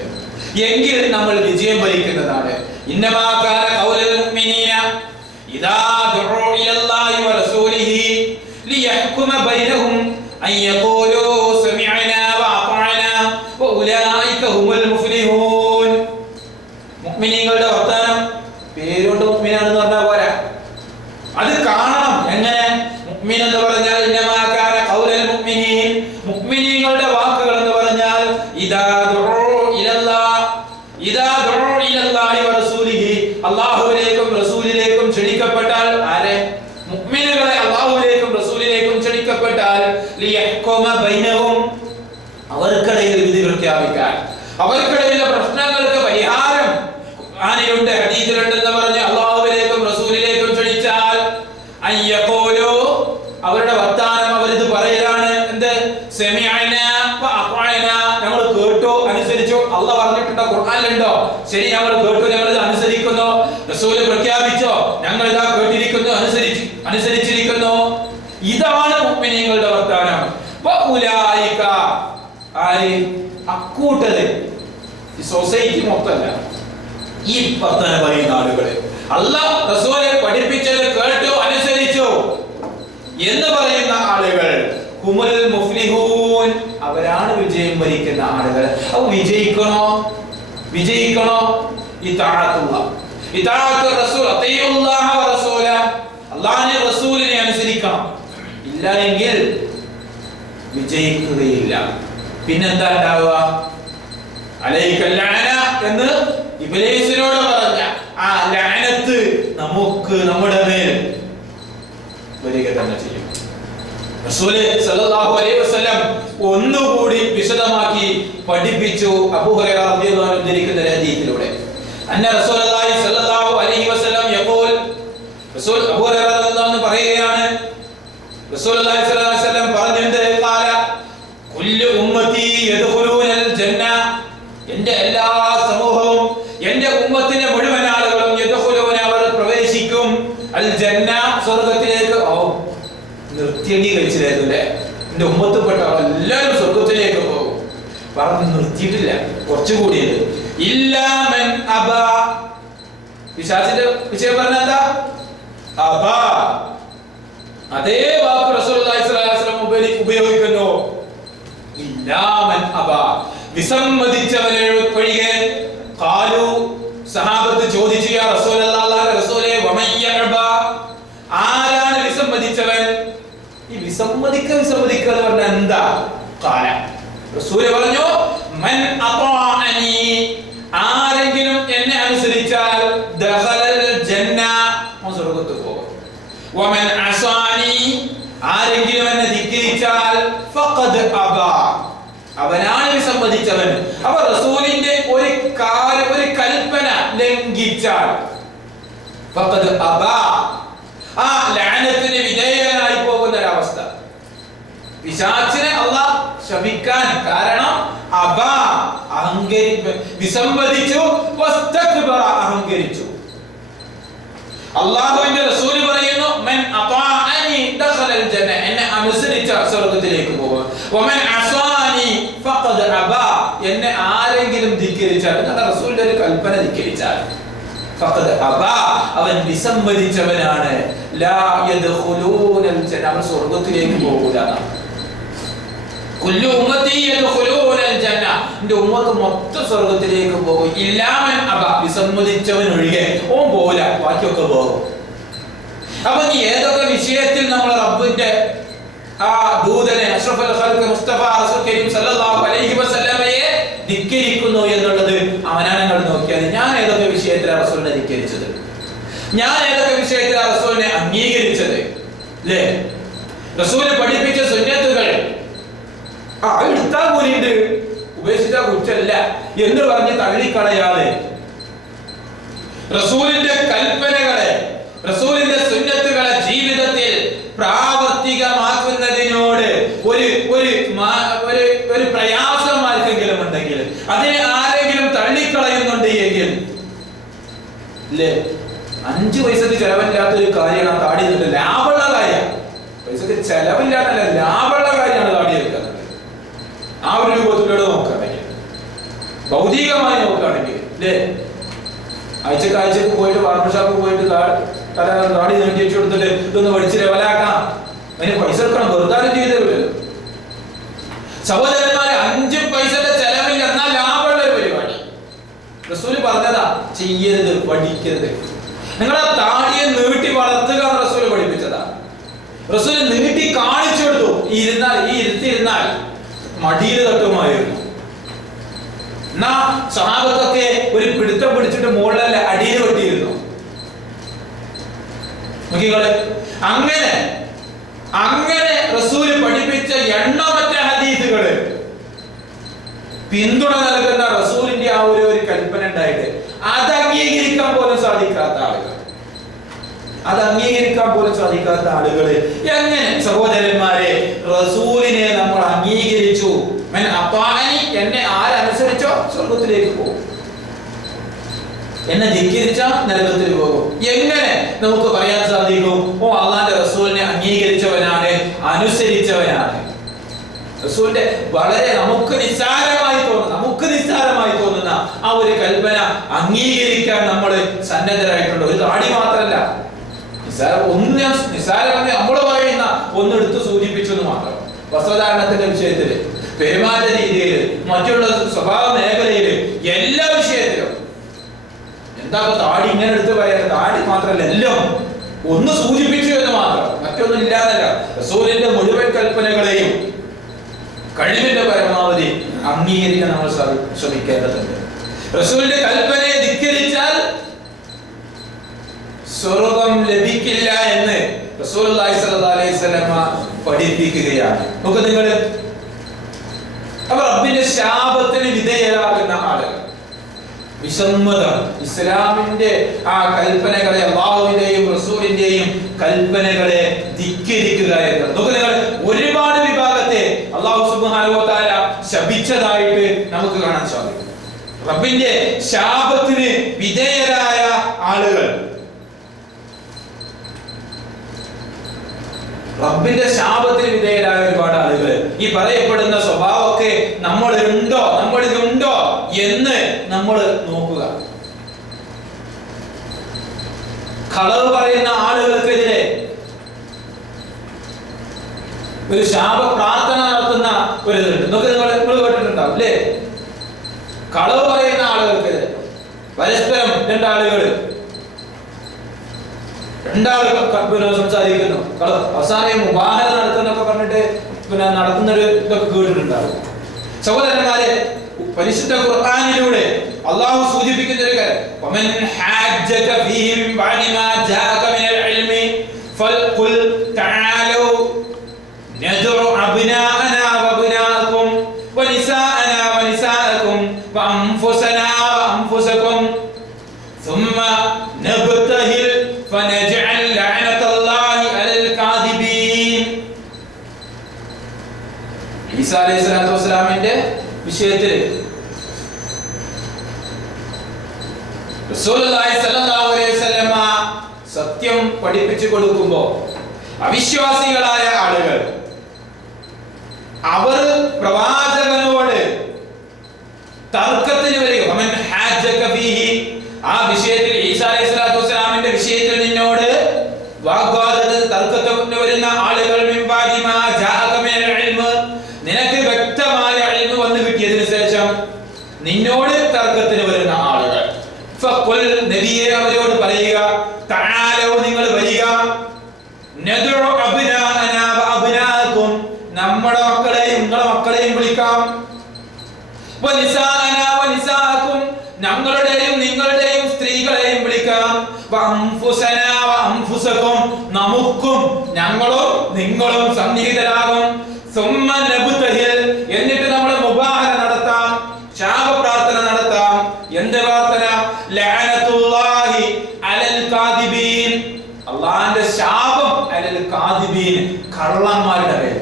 എങ്കിൽ നമ്മൾ വിജയം വരിക്കുന്നതാണ്. ഇന്നമാ കാന ഖൗലുൽ മുഅ്മിനീന ഇദാ ദുഉ ഇലല്ലാഹി വറസൂലിഹി ലിയഹ്കുമ ബൈനഹും അൻ യഖൂലൂ സമിഅനാ വഅതഅനാ വഉലൈക ഹുമുൽ മുഫ്ലിഹൂൻ. മുഅ്മിനീങ്ങളുടെ വർത്തമാനം പേരോട് മുഅ്മിനാണെന്ന് പറഞ്ഞാൽ പോരാ, അത് കാണണം. എങ്ങനെ? മുഅ്മിൻ എന്ന് പറഞ്ഞാൽ ഇന്നമാ കാന ഖൗലുൽ മുഅ്മിനീൻ, മുഅ്മിനീങ്ങളുടെ വാക്കുകൾ എന്ന് പറഞ്ഞാൽ ഇദാ ദുഉ ഇലല്ലാഹി വറസൂലിഹി, അല്ലാഹുവിലേക്കും റസൂലിലേക്കും ക്ഷണിക്കപ്പെട്ടാൽ, ആരെ? മുഅ്മിനുകളെ അല്ലാഹുവിലേക്കും റസൂലിലേക്കും ക്ഷണിക്കപ്പെട്ടാൽ ലിയഹ്കുമ ബൈനഹും, അവർക്കിടയിൽ വിധി പ്രഖ്യാപിക്കാൻ, അവർക്കിടയിലെ പ്രശ്നങ്ങൾക്ക് പരിഹാരം ഖുർആനിലുണ്ട്, ഹദീസിലുണ്ടെന്ന് പറഞ്ഞ് അല്ലാഹുവിലേക്കും റസൂലിലേക്കും ക്ഷണിച്ചാൽ അയ്യഖൂലു, അവരുടെ വർത്താനം അവരിത് പറയലാണ്. എന്ത്? സമിഅനാ വഅതഅനാ, ഞങ്ങൾ കേട്ടോ അനുസരിച്ചു. അല്ലാഹ് പറഞ്ഞിട്ടുണ്ടോ? ഖുർആനിലുണ്ടോ? ശരി, ഞങ്ങൾ കേട്ടു, ഞങ്ങൾ ഇത് അനുസരിക്കുന്നു. റസൂൽ പ്രഖ്യാപിച്ചോ? ഞങ്ങൾ ഇതാ കേട്ടിരിക്കുന്നു, അനുസരിച്ചിരിക്കുന്നു. ഇതാണ് മുഅ്മിനീങ്ങളുടെ വർത്താനം. വഉലൈക, അക്കൂട്ടത് ഈ സൊസൈറ്റി മൊത്തമല്ല, ഈ വർത്താനം പറയുന്ന ആളുകള് അല്ലാഹ് റസൂലെ പഠിപ്പിച്ചത് കേട്ടോ അനുസരിച്ചു എന്ന് പറയുന്ന ആളുകൾ ഹുമുൽ മുഫ്ലിഹൂൻ, അവരാണ് വിജയം വരിക്കുന്ന ആളുകൾ. അപ്പൊ വിജയിക്കണോ ഇതാഅത്തുൽ റസൂൽ, അത്തീഉല്ലാഹ വറസൂല, അല്ലാഹുവിനെ റസൂലിനെ അനുസരിക്കണം. ഇല്ല എങ്കിൽ വിജയിക്കുകയില്ല. പിന്നെന്താ ഉണ്ടാവുക? അലൈക്കൽ ലഅന എന്ന് ഇബ്ലീസിനോട് പറഞ്ഞ ആ ലഅനത്ത് നമ്മുടെ മേൽ വരിക തന്നെ ചെയ്യും. റസൂൽ സല്ലല്ലാഹു അലൈഹി വസല്ലം ഒന്നുകൂടി വിശദമാക്കി പഠിപ്പിച്ചു. അബൂ ഹുറൈറ റളിയല്ലാഹു അൻഹു ഉദ്ധരിക്കുന്ന ഹദീസിലൂടെ അന്ന റസൂലുള്ളാഹി സല്ലല്ലാഹു അലൈഹി വസല്ലം യഖൂൽ, റസൂൽ അബൂ ഹുറൈറ റളിയല്ലാഹു അൻഹു പറയുകയാണ്, റസൂലുള്ളാഹി സ്വല്ലല്ലാഹു അലൈഹി വസല്ലം പറഞ്ഞത് ഖാല കുല്ലു ഉമ്മത്തി യദ്ഖുലൂനൽ ജന്ന, എൻ്റെ എല്ലാ സമൂഹവും, എൻ്റെ ഉമ്മത്തിന്റെ മുഴുവൻ ആളുകളും യദ്ഖുലൂന, അവർ പ്രവേശിക്കും, അൽ ജന്ന, സ്വർഗ്ഗത്തിലേക്ക്. നിർത്തിയടി കഴിച്ചില്ലേ? എൻ്റെ ഉമ്മത്തിൽപ്പെട്ട എല്ലാവരും സ്വർഗ്ഗത്തിലേക്ക് പോകും. പറഞ്ഞ് നിർത്തിയിട്ടില്ല, കുറച്ചുകൂടി ഇല്ലാ മൻ അബാ. പിശാചിന്റെ വിഷയം പറഞ്ഞ എന്താ? അബാ. അതേ വാക്ക് റസൂലുള്ളാഹി സ്വല്ലല്ലാഹു അലൈഹി വസല്ലം ഉപയോഗിക്കുന്നു. ഇല്ലാ മൻ അബാ, വിസമ്മതിച്ചവനെ ഒഴികെ. ഖാലു, സഹാബത്ത് ചോദിച്ചു, യാ റസൂലല്ലാഹ്, റസൂലേ വമൻ യഅബാ, ആരാണ് വിസമ്മതിച്ചവൻ? ഈ വിസമ്മതിക്കുക എന്ന് പറഞ്ഞാൽ എന്താ? ഖാല, റസൂല് പറഞ്ഞു, മൻ അതാഅനി, ആരെങ്കിലും എന്നെ അനുസരിച്ചാൽ ദഖലൽ അബാ, അവനാണ് വിസമ്മതിച്ചവൻ. അപ്പൊ റസൂലിന്റെ ഒരു കൽപ്പന ലംഘിച്ചാൽ ഫഖദ് അബാ, ആ ലഅനത്തിന് വിധേയനായി പോകുന്ന ഒരവസ്ഥ. പിശാചിനെ അല്ലാഹ് ശപിക്കാൻ കാരണം അബാ, വിസമ്മതിച്ചു, വസ്തക്ബറ, അഹങ്കരിച്ചു. അല്ലാഹുവിന്റെ റസൂൽ പറയുന്നു, മൻ അതാഅനി ദഖലൽ ജന്ന, എന്നെ അനുസരിച്ച സ്വർഗ്ഗത്തിലേക്ക് പോകും. വമൻ അസാനി ഫഖദ് അബാ, എന്നെ ആരെങ്കിലും ധിക്കരിച്ചാൽ, എന്ന റസൂലിന്റെ ഒരു കൽപ്പന ധിക്കരിച്ചാൽ ഫഖദ് അബാ, അവൻ വിസമ്മതിച്ചവനാണ്. ലാ യദ്ഖുലൂനൽ ജന്ന, അവൻ സ്വർഗ്ഗത്തിലേക്ക് പോകൂല. കുല്ലു ഉമ്മത്തി യദ്ഖുലൂനൽ ജന്ന, എൻ്റെ ഉമ്മത്ത് മൊത്തം സ്വർഗ്ഗത്തിലേക്ക് പോകും. ഇല്ലാ മൻ അബാ, വിസമ്മതിച്ചവൻ ഒഴികെ ഓൻ പോകില്ല, ബാക്കിയൊക്കെ പോകും. അപ്പൊ ഈ ഏതൊക്കെ വിഷയത്തിൽ നമ്മൾ റബ്ബിന്റെ ആ ദൂതനെ അഷ്റഫുൽ ഖൽഖ് മുസ്തഫ റസൂൽ കരീം സല്ലല്ലാഹു അലൈഹി വസല്ലമയെ ധിക്കരിക്കുന്നു എന്നുള്ളത് അവനാണ് നോക്കിയാൽ. ഞാൻ ഏതൊക്കെ വിഷയത്തിലാണ് റസൂലിനെ ധിക്കരിച്ചത്? ഞാൻ ഏതൊക്കെ വിഷയത്തിലാണ് റസൂലിനെ അംഗീകരിച്ചത്? അല്ലേ? റസൂൽ പഠിപ്പിച്ച സുന്നത്തുകൾ എടുത്താൽ കൂലിയുണ്ട്, ഉപേക്ഷിച്ചാൽ കുറ്റമല്ല എന്ന് പറഞ്ഞ് തള്ളിക്കളയാതെ റസൂലിന്റെ കൽപ്പനകളെ, റസൂലിന്റെ സുന്നത്തുകളെ ജീവിതത്തിൽ പ്രാവർത്തികമാക്കുന്നതിനോട് ഒരു പ്രയാസം ആർക്കെങ്കിലും ഉണ്ടെങ്കിൽ, അതിനെ ആരെങ്കിലും തള്ളിക്കളയുന്നുണ്ട് എങ്കിൽ, ഇല്ലേ, 5 പൈസക്ക് ചെലവില്ലാത്തൊരു കാര്യമാണ് താടി നിന്നിട്ട്. ലാഭമുള്ള കാര്യം, പൈസക്ക് ചെലവില്ലാത്തല്ല, ലാഭമുള്ള കാര്യമാണ് താടി എടുക്കുന്നത്. ആ ഒരു രൂപത്തിലൂടെ നോക്കുകയാണെങ്കിൽ, ഭൗതികമായി നോക്കുകയാണെങ്കിൽ, അല്ലേ, ആഴ്ചക്ക് പോയിട്ട് ബാർബർ ഷോപ്പിൽ പോയിട്ട് താടി നീട്ടി വെച്ച് കൊടുത്തിട്ട് ഇതൊന്ന് പഠിച്ച് ലെവലാക്കാം, അതിന് പൈസ എടുക്കണം, വെറുതെ ചെയ്ത് തരുമല്ലോ. സഹോദരന്മാരെ, 5 പൈസയുടെ ചെലവില്ല, എന്നാൽ ലാഭമുള്ള ഒരു പരിപാടി റസൂല് പറഞ്ഞതാ. ചെയ്യരുത്, പഠിക്കരുത്. നിങ്ങളെ താടിയെ നീട്ടി വളർത്തുക എന്ന് റസൂല് പഠിപ്പിച്ചതാ. റസൂല് നീട്ടി കാണിച്ചു കൊടുത്തു. ഇരുത്തിയിരുന്നാൽ മടിയിൽ തട്ടുമായിരുന്നു. എന്നാ സഹാബത്തൊക്കെ ഒരു പിടുത്തം പിടിച്ചിട്ട് മുകളിലല്ല അടിയിൽ വെട്ടിയിരുന്നു. നോക്കിക്കോളെ, അങ്ങനെ റസൂല് പഠിപ്പിച്ച എണ്ണമറ്റ ഹദീസുകള് പിന്തുണ നൽകുന്ന റസൂലിന്റെ ആ ഒരു കൽപ്പന ഉണ്ടായിട്ട് അത് അംഗീകരിക്കാൻ പോലും സാധിക്കാത്ത ആളുകള് എങ്ങനെ സഹോദരന്മാരെ റസൂലിനെ നമ്മൾ അംഗീകരിച്ചു? എന്നെ ആരനുസരിച്ചോ സ്വർഗത്തിലേക്ക് പോകും, എന്നെ ധിക്കരിച്ചാൽ നരകത്തിൽ പോകും. എങ്ങനെ നമുക്ക് പറയാൻ സാധിക്കും ഓ അള്ളാന്റെ റസൂലിനെ അംഗീകരിച്ചവനാണ്, അനുസരിച്ചവനാണ്? റസൂലിന്റെ വളരെ നമുക്ക് നിസ്സാരമായി തോന്നുന്ന ആ ഒരു കൽപ്പന അംഗീകരിക്കാൻ നമ്മൾ സന്നദ്ധരായിട്ടുണ്ട്. ഒരു താടി മാത്രമല്ല, നിസ്സാരം നമ്മൾ പറയുന്ന ഒന്നെടുത്ത് സൂചിപ്പിച്ചു എന്ന് മാത്രം. വസ്ത്രധാരണത്തിന്റെ വിഷയത്തില്, പെരുമാറ്റ രീതിയില്, മറ്റുള്ള സ്വഭാവ മേഖലയില്, എല്ലാ വിഷയത്തിലും എന്താ താടി ഇങ്ങനെ എടുത്ത് പറയാൻ? താടി മാത്രമല്ല, എല്ലാം ഒന്ന് സൂചിപ്പിച്ചു എന്ന് മാത്രം, മറ്റൊന്നും ഇല്ലാതല്ല. റസൂലിന്റെ മുഴുവൻ കൽപ്പനകളെയും കഴിവിന്റെ പരമാവധി അംഗീകരിക്കാൻ നമ്മൾ ശ്രമിക്കേണ്ടതുണ്ട്. റസൂലിന്റെ കൽപ്പനയെ ധിക്കരിച്ചാൽ സ്വർഗം ലഭിക്കില്ല എന്ന് റസൂലുള്ളാഹി സ്വല്ലല്ലാഹു അലൈഹി വസല്ലം പഠിപ്പിക്കുകയാണ്. നോക്ക് നിങ്ങൾ, അപ്പൊ റബ്ബിന്റെ ശാപത്തിന് വിധേയരാകുന്ന ആളുകൾ, വിസമ്മതം, ഇസ്ലാമിന്റെ ആ കൽപ്പനകളെ, അല്ലാഹുവിന്റെയും റസൂലിന്റെയും കൽപ്പനകളെ ധിക്കരിക്കുക എന്ന്. നോക്ക് നിങ്ങൾ, ഒരുപാട് വിഭാഗത്തെ അല്ലാഹു സുബ്ഹാനഹു വ തആല ശപിച്ചതായിട്ട് നമുക്ക് കാണാൻ സാധിക്കും. റബ്ബിന്റെ ശാപത്തിന് വിധേയരായ ആളുകൾ, റബ്ബിന്റെ ശാപത്തിന് വിധേയരായ ഒരുപാട് ആളുകൾ, ഈ പറയപ്പെടുന്ന സ്വഭാവമൊക്കെ നമ്മളിലുണ്ടോ എന്ന് നമ്മൾ നോക്കുക. കളവ് പറയുന്ന ആളുകൾക്കെതിരെ ഒരു ശാപ പ്രാർത്ഥന നടത്തുന്ന ഒരു ഇതുണ്ട്. നോക്ക്, നിങ്ങൾ കേട്ടിട്ടുണ്ടാവും അല്ലേ? കളവ് പറയുന്ന ആളുകൾക്കെതിരെ പരസ്പരം രണ്ടാളുകൾ സംസാരിക്കുന്നു, അവസാനം മുബാഹന നടത്തുന്നൊക്കെ പറഞ്ഞിട്ട് നടത്തുന്നൊരു ഇതൊക്കെ കേട്ടിട്ടുണ്ടാവും. സഹോദരന്മാരെ, പരിശുദ്ധ ഖുർആനിലൂടെ അല്ലാഹു സൂചിപ്പിക്കുന്ന ഒരു കാര്യം, വമൻ ഹജ്ജക ഫീഹി മിൻ ബഅദി മാ ജാഅക മിനൽ ഇൽമി ഫൽഖുൽ തആലൂ നദ്ഉ അബ്നാഅനാ വഅബ്നാഅ വഅൻഫുസനാ വഅൻഫുസകും ثم نبتهل فنجعل لعنة الله على الكاذبين. ഈസാ അലൈഹിസ്സലാത്തു വസ്സലാമിന്റെ വിഷയത്തിൽ റസൂലുള്ളാഹി സ്വല്ലല്ലാഹു അലൈഹി വസല്ലമ സത്യം പഠിപ്പിച്ചു കൊടുക്കുമ്പോൾ അവിശ്വാസികളായ ആളുകൾ അവർ പ്രവാചകനോട് തർക്കത്തിന് വരിക. വമൻ ഹാജക ഫീഹി, ആ വിഷയത്തിൽ ഈസാ അലൈഹിസ്സലാത്തു വസ്സലാമിന്റെ വിഷയത്തിൽ നിന്നോട് വാഗ്വാദത്തിന് തർക്കത്തിന് വരുന്ന ആളുകൾ മിൻബാദി മാ ജാഅക മിനൽ ഇൽമ്, നിനക്ക് വ്യക്തമായ ഇൽമ് വന്നു കിട്ടിയതിനു ശേഷം നിന്നോട് തർക്കത്തിന് വരുന്ന ആളുകൾ, ഫഖുൽ, നബിയെ അവരോട് പറയുക, തആലൂ, നിങ്ങൾ വരിക, നദ്ഉ അബ്നാഅനാ വഅബ്നാഅകും, നമ്മുടെ മക്കളെയും നിങ്ങളുടെ മക്കളെയും വിളിക്കാം, വനിസാഅനാ വനിസാഅകും, ഞങ്ങളുടെയും നിങ്ങളുടെയും സ്ത്രീകളെയും വിളിക്കാം, വഅൻഫുസനാ വഅൻഫുസകും, നമുക്കും ഞങ്ങളും നിങ്ങളും സന്നിഹിതരാകും, സുമ്മ നബ്തഹിൽ, എന്നിട്ട് നമ്മൾ മുബാഹന നടത്താം, ശാപപ്രാർത്ഥന നടത്താം. എന്ത് പ്രാർത്ഥന? ലഅനത്തുല്ലാഹി അലൽ കാദിബീൻ, അല്ലാഹുവിന്റെ ശാപം അലൽ കാദിബീൻ, കള്ളന്മാരുടെ മേൽ.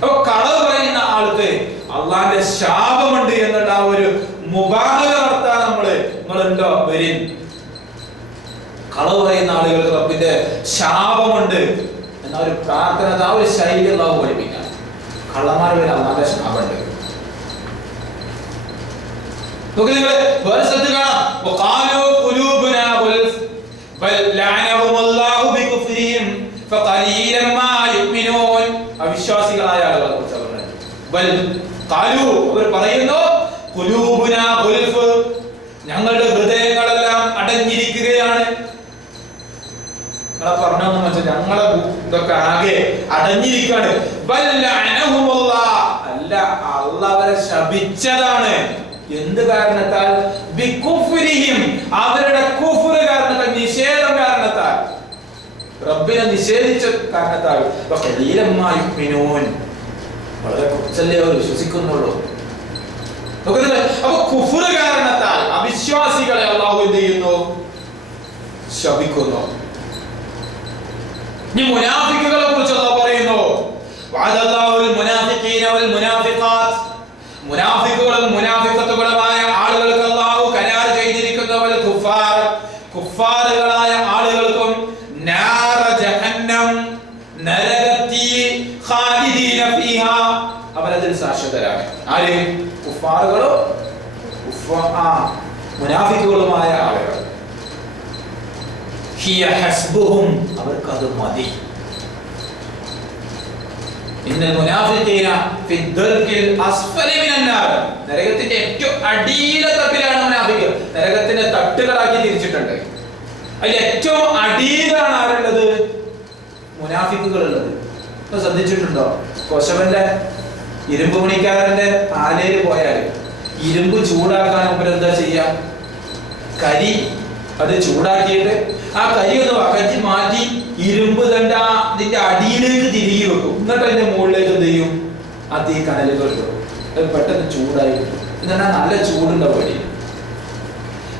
അപ്പോൾ കളവ് പറയുന്ന ആൾക്ക് അല്ലാഹുവിന്റെ ശാപമുണ്ട് എന്നുള്ള ആ ഒരു മുബാഹന നടത്താൻ നിങ്ങളുണ്ടോ? വരിൻ. കളവ് പറയുന്ന ആളുകൾക്ക് റബ്ബിന്റെ ശാപമുണ്ട് എന്ന ഒരു പ്രാർത്ഥന, ആ ഒരു ശൈലി അല്ലാഹു പഠിപ്പിക്കാം. കള്ളന്മാരുടെ മേൽ അല്ലാഹുവിന്റെ ശാപമുണ്ട്. നിങ്ങൾ വേറെ സ്ഥലത്ത് കാണാം, വഖാലൂ ഖുലൂബുനാ ഗുൽഫ് ബൽ ലഅനഹുമുല്ലാഹു ബികുഫ്രിഹിം ഫഖലീലൻ മാ യുഅ്മിനൂൻ. അവിശ്വാസികളായ ആളുകളെ കുറിച്ച് പറഞ്ഞത്. ബൽ ഖാലൂ, അവർ പറയുന്നു, ഖുലൂബുനാ ഗുൽഫ്, ഞങ്ങളുടെ ഹൃദയങ്ങളെല്ലാം അടഞ്ഞിരിക്കുകയാണ്. നിങ്ങളെ പറഞ്ഞൊന്നും വെച്ചാൽ ഞങ്ങളെ ഇതൊക്കെ ആകെ അടഞ്ഞിരിക്കാണ്. ബൽ ലഅനഹുമുല്ലാഹ്, അല്ല, അല്ലാഹ് അവരെ ശപിച്ചതാണ്. എന്ത് കാരണത്താൽ? ബികുഫ്രിഹിം, അവരുടെ കുഫ്ർ കാരണത്താൽ, നിഷേധം കാരണത്താൽ, റബ്ബിനെ നിഷേധിച്ച കാരണത്താൽ. ഖലീലമ്മാ യുഅ്മിനൂൻ, വളരെ കുറച്ചല്ലേ അവർ വിശ്വസിക്കുന്നുള്ളൂ. അപ്പോൾ കുഫ്ർ കാരണത്താൽ അവിശ്വാസികളെ അല്ലാഹു എന്ത് ചെയ്യുന്നു? ശപിക്കുന്നു. ഇനി മുനാഫിക്കുകളെ കുറിച്ച് അല്ലാഹു പറയുന്നു, വഅദല്ലാഹുൽ മുനാഫിഖീന വൽ മുനാഫിഖാത്ത്, മുനാഫിക്കുകളും മുനാഫിഖത്തുകളുമായ ആളുകൾക്ക് അല്ലാഹു കരാർ ചെയ്തിരിക്കുന്നു, വൽ കുഫാർ, കുഫാറുകളായ ആളുകൾക്കും നാര ജഹന്നം, നരകത്തീ, ഖാലിദീന ഫീഹാ, അവരതിൽ ശാശ്വതരാണ്. ആര്? കുഫാറുകളും മുനാഫിക്കുകളുമായ ആളുകൾ. ഹിയ ഹസ്ബുഹും, അവർക്ക് അത് മതി. ഇന്നൽ മുനാഫിഖീന ഫി ദർകിൽ അസ്ഫലി മിനന്നാർ, നരകത്തിന്റെ ഏറ്റവും അടിയിലെ തട്ടിലാണ് മുനാഫിഖ്. നരകത്തിന്റെ തട്ടുകളാക്കി തിരിച്ചിട്ടുണ്ട്. അതിൽ ഏറ്റവും അടിയിലാണ് ആരുള്ളത്? മുനാഫിക്കുകൾ ഉള്ളത്. ഇപ്പൊ ശ്രദ്ധിച്ചിട്ടുണ്ടോ? കൊശവന്റെ ഇരുമ്പ് പണിക്കാരന്റെ ആലയിൽ പോയാൽ ഇരുമ്പ് ചൂടാക്കാൻ മുമ്പ് എന്താ ചെയ്യാ? കരി അത് ചൂടാക്കിയിട്ട് ആ കരി ഒന്ന് വകച്ച് മാറ്റി ഇരുമ്പ് തണ്ട അതിന്റെ അടിയിലേക്ക് തിരികെ വെക്കും. എന്നിട്ട് അതിന്റെ മുകളിലേക്ക് എന്ത് ചെയ്യും? ആ തീ കനലുകൾ ഇടും. അത് പെട്ടെന്ന് ചൂടായി കിട്ടും. എന്നാ നല്ല ചൂടുണ്ട വഴി.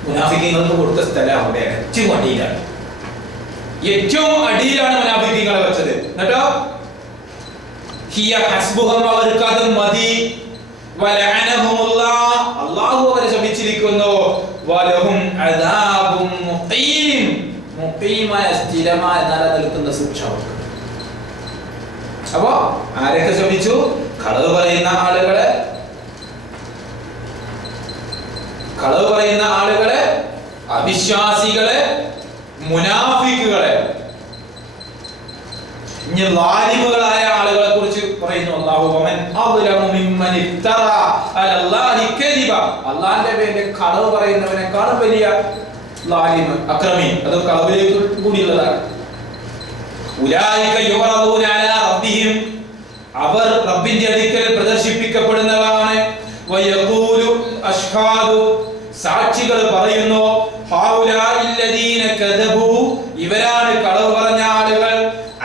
മുനാഫിക്കങ്ങൾക്ക് കൊടുത്ത സ്ഥലം അവിടെ ഏറ്റവും അടിയിലാണ്. ഏറ്റവും അടിയിലാണ് മുനാഫിക്കങ്ങളെ വെച്ചത്. എന്നിട്ടോ ഹിയ ഹസ്ബുഹും, അവർക്ക് അത് മതി. വലഅനഹുമുല്ലാഹ്, അല്ലാഹു അവരെ ശപിച്ചിരിക്കുന്നു. വലഹും അദാബും മുഖീം, മുഖീമായ സ്ഥിരമായ നിലനിൽക്കുന്ന ശിക്ഷ അവർക്ക്. അപ്പോ ആരൊക്കെ ശപിച്ചു? കളവ് പറയുന്ന ആളുകളെ, കളവ് പറയുന്ന ആളുകളെ, അവിശ്വാസികളെ, മുനാഫിക്കുകളെ. ഇനി ളാലിമുകളായ ആളുകളെ കുറിച്ച് പറയുന്നു അല്ലാഹു, വമൻ അദ്ലമു മിമ്മൻ ഇഫ്തറ അലല്ലാഹി കദിബ, അല്ലാഹുവിന്റെ പേരിൽ കളവ് പറയുന്നവനെക്കാളും വലിയ ളാലിം, അക്രമി, അത് കളവിലേക്ക് കൂടിയുള്ളതാണ്. ഉലൈക യുറദൂന അലാ റബ്ബിഹിം, അവർ റബ്ബിന്റെ അടുക്കൽ പ്രദർശിപ്പിക്കപ്പെടുന്നവരാണ്. വയഖൂലു അഷ്ഹാദു, സാക്ഷികൾ പറയുന്നു, ഹൗലാഇല്ലദീന കദബു, ഇവരാണ് കളവ് പറഞ്ഞ ആളുകൾ,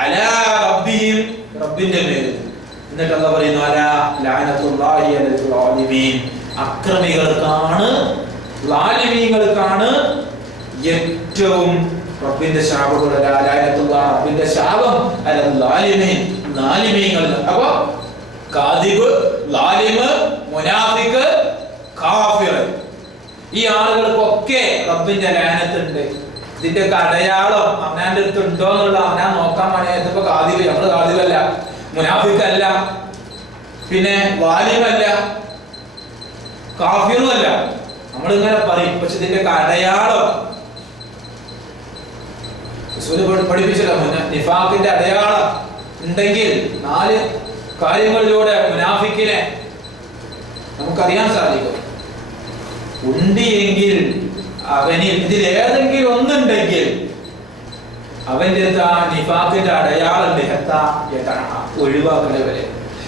അലാ റബ്ബിഹിം, റബ്ബിന്റെ മേൽ. എന്നിട്ട് അല്ലാഹു പറയുന്നു, അലാ ലഅനത്തുല്ലാഹി അലൽ ളാലിമീൻ, അക്രമികൾക്കാണ്, ലാലിമീങ്ങൾക്കാണ് ഏറ്റവും റബ്ബിന്റെ ശാപങ്ങൾ. റബ്ബിന്റെ ശാപം ലാലിമീങ്ങൾ. അപ്പൊ കാദിബ്, ലാലിമ്, മുനാഫിഖ്, കാഫിർ, ഈ ആളുകൾക്കൊക്കെ റബ്ബിന്റെ ലാനത്തുണ്ട്. ഇതിന്റെ അടയാളം അവനാന്റെ അടുത്ത് ഉണ്ടോ എന്നുള്ള അവനാ നോക്കാൻ വേണ്ടി. ഇപ്പൊ കാദിബ്, നമ്മള് കാദിബല്ല, മുനാഫിഖല്ല, പിന്നെ വാലിമല്ല, കാഫിറും അല്ല, നമ്മളിങ്ങനെ പറയും. പക്ഷെ ഇതിന്റെ അടയാളം പഠിപ്പിച്ചില്ല. നിഫാഖിന്റെ അടയാളം ഉണ്ടെങ്കിൽ 4 കാര്യങ്ങളിലൂടെ മുനാഫിക്കിനെ നമുക്കറിയാൻ സാധിക്കും. ഉണ്ട് എങ്കിൽ അവനിൽ ഇതിലേതെങ്കിലും ഒന്നുണ്ടെങ്കിൽ അവന്റെ അടുത്ത് ആ നിഫാഖിന്റെ അടയാളം ഒഴിവാക്കണ വരെ.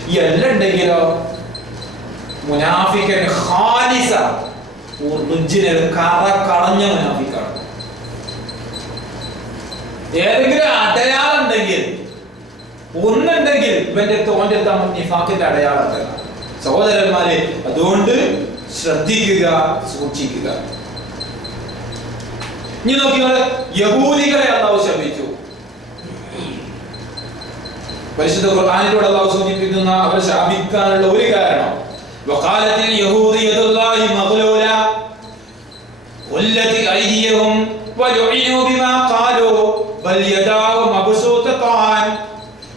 ഈ എല്ലാം ഉണ്ടെങ്കിലോ മുനാഫിക്കൻ ഖാലിസ, കളഞ്ഞ മുനാഫിക്കാണ്. ഏതെങ്കിലും അടയാളം ഉണ്ടെങ്കിൽ, ഒന്നുണ്ടെങ്കിൽ ഇവന്റെ തോന്റെ നിഫാഖിന്റെ അടയാളം. സഹോദരന്മാരെ, അതുകൊണ്ട് ശ്രദ്ധിക്കുക, സൂക്ഷിക്കുക. ഇനി നോക്കിയാൽ യഹൂദികളെ അല്ലാഹു ശപിച്ചു. പരിശുദ്ധ ഖുർആനിലൂടെ അല്ലാഹു സൂചിപ്പിക്കുന്ന അവർ ശപിക്കാനുള്ള ഒരു കാരണം, വഖാലത്തിൽ യഹൂദി യദുല്ലാഹി മഗ്ലൂല വല്ലതി ഐദിയഹും വലുഇനു ബിമാ ഖാലു ബൽ യദാഹു മബ്സൂതതാൻ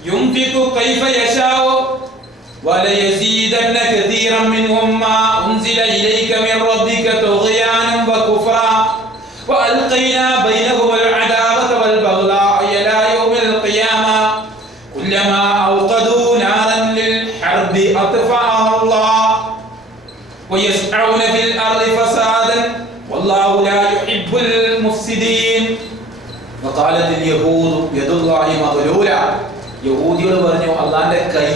യുൻഫിഖു കൈഫ യശാഉ വലയസീദന്ന കസീറൻ മിൻഹും മാ ഉൻസില ഇലൈക മിൻ റബ്ബിക തുഗ്യാനൻ വകുഫ്റാ വഅൽഖൈനാ ബൈനഹുമുൽ അദാവത വൽ ബഗ്ളാഅ ഇലാ യൗമിൽ ഖിയാമ കുല്ലമാ ഔഖദൂ നാറൻ ലിൽ ഹർബി അത്ഫഅഹ അല്ലാഹ് വയസ്അഊന ഫിൽ അർളി ഫസാദൻ വല്ലാഹു ലാ യുഹിബ്ബുൽ മുഫ്സിദീൻ. വഖാലത്തിൽ യഹൂദു യദുല്ലാഹി മഗ്ലൂല. യഹൂദികൾ പറഞ്ഞു അല്ലാഹുവിന്റെ കൈ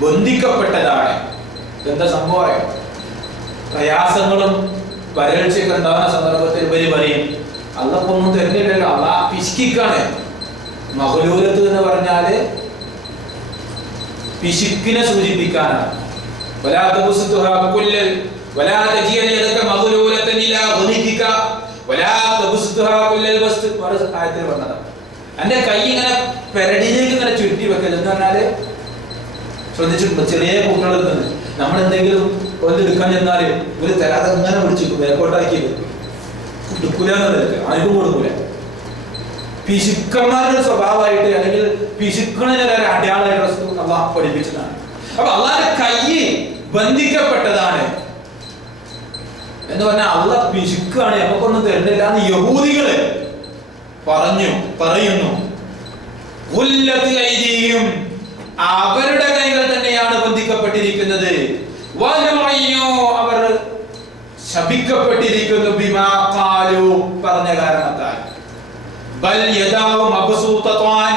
ബന്ധിക്കപ്പെട്ടതാണ്. എന്താ സംഭവം? പ്രയാസങ്ങളും വരൾച്ചയൊക്കെ ഉണ്ടാകുന്ന സന്ദർഭത്തിൽ ഇവര് പറയും അള്ളാഹൊന്നും തരുന്നില്ലല്ലോ, അള്ളാഹ് പിശുക്കാണ്. മഗ്ലൂലത്ത് എന്ന് പറഞ്ഞാല് പിശുക്കിനെ സൂചിപ്പിക്കാനാണ്. വലാ തബ്സുത്ഹാ കുല്ലൽ വലാ തജിയൽ യദക മഗ്ലൂലതൻ ഇലാ ഗനിക വലാ തബ്സുത്ഹാ കുല്ലൽ ബസ്ത്. ആയത്തിൽ പറഞ്ഞതാണ് എന്റെ കൈ ഇങ്ങനെ പെരടിയിലേക്ക് ഇങ്ങനെ ചുരുട്ടി വെക്കരുത് എന്ന് പറഞ്ഞാല് ശ്രദ്ധിച്ചിട്ടുണ്ട്. ചെറിയ കുട്ടികളിൽ നിന്ന് നമ്മൾ എന്തെങ്കിലും ഒന്ന് എടുക്കാൻ ചെന്നാല് ഒരു തരാതെ ഇങ്ങനെ പിടിച്ചു മേൽക്കോട്ടാക്കി എടുക്കൂലെന്നുള്ളത് ആർക്കും കൊടുക്കൂല. പിശുക്കന്മാരുടെ സ്വഭാവമായിട്ട് അല്ലെങ്കിൽ പിശുക്കണിന് അടയാളമായിട്ട് അള്ളാഹ് പഠിപ്പിച്ചതാണ്. അപ്പൊ അള്ളാഹുവിന്റെ കൈ ബന്ധിക്കപ്പെട്ടതാണ് എന്ന് പറഞ്ഞാൽ അള്ളാഹ് പിശുക്കാണ്, നമുക്കൊന്നും തരുന്നില്ല എന്ന് യഹൂദികള് പറയുന്നു. അവരുടെ കൈകൾ തന്നെയാണ് ബന്ധിക്കപ്പെട്ടിരിക്കുന്നത്. അവർ ശപിക്കപ്പെട്ടിരിക്കുന്നു ബിമാ ഖാലു, പറഞ്ഞ കാരണത്താൽ. ബൽ യദാഹു മബ്സൂതതാൻ,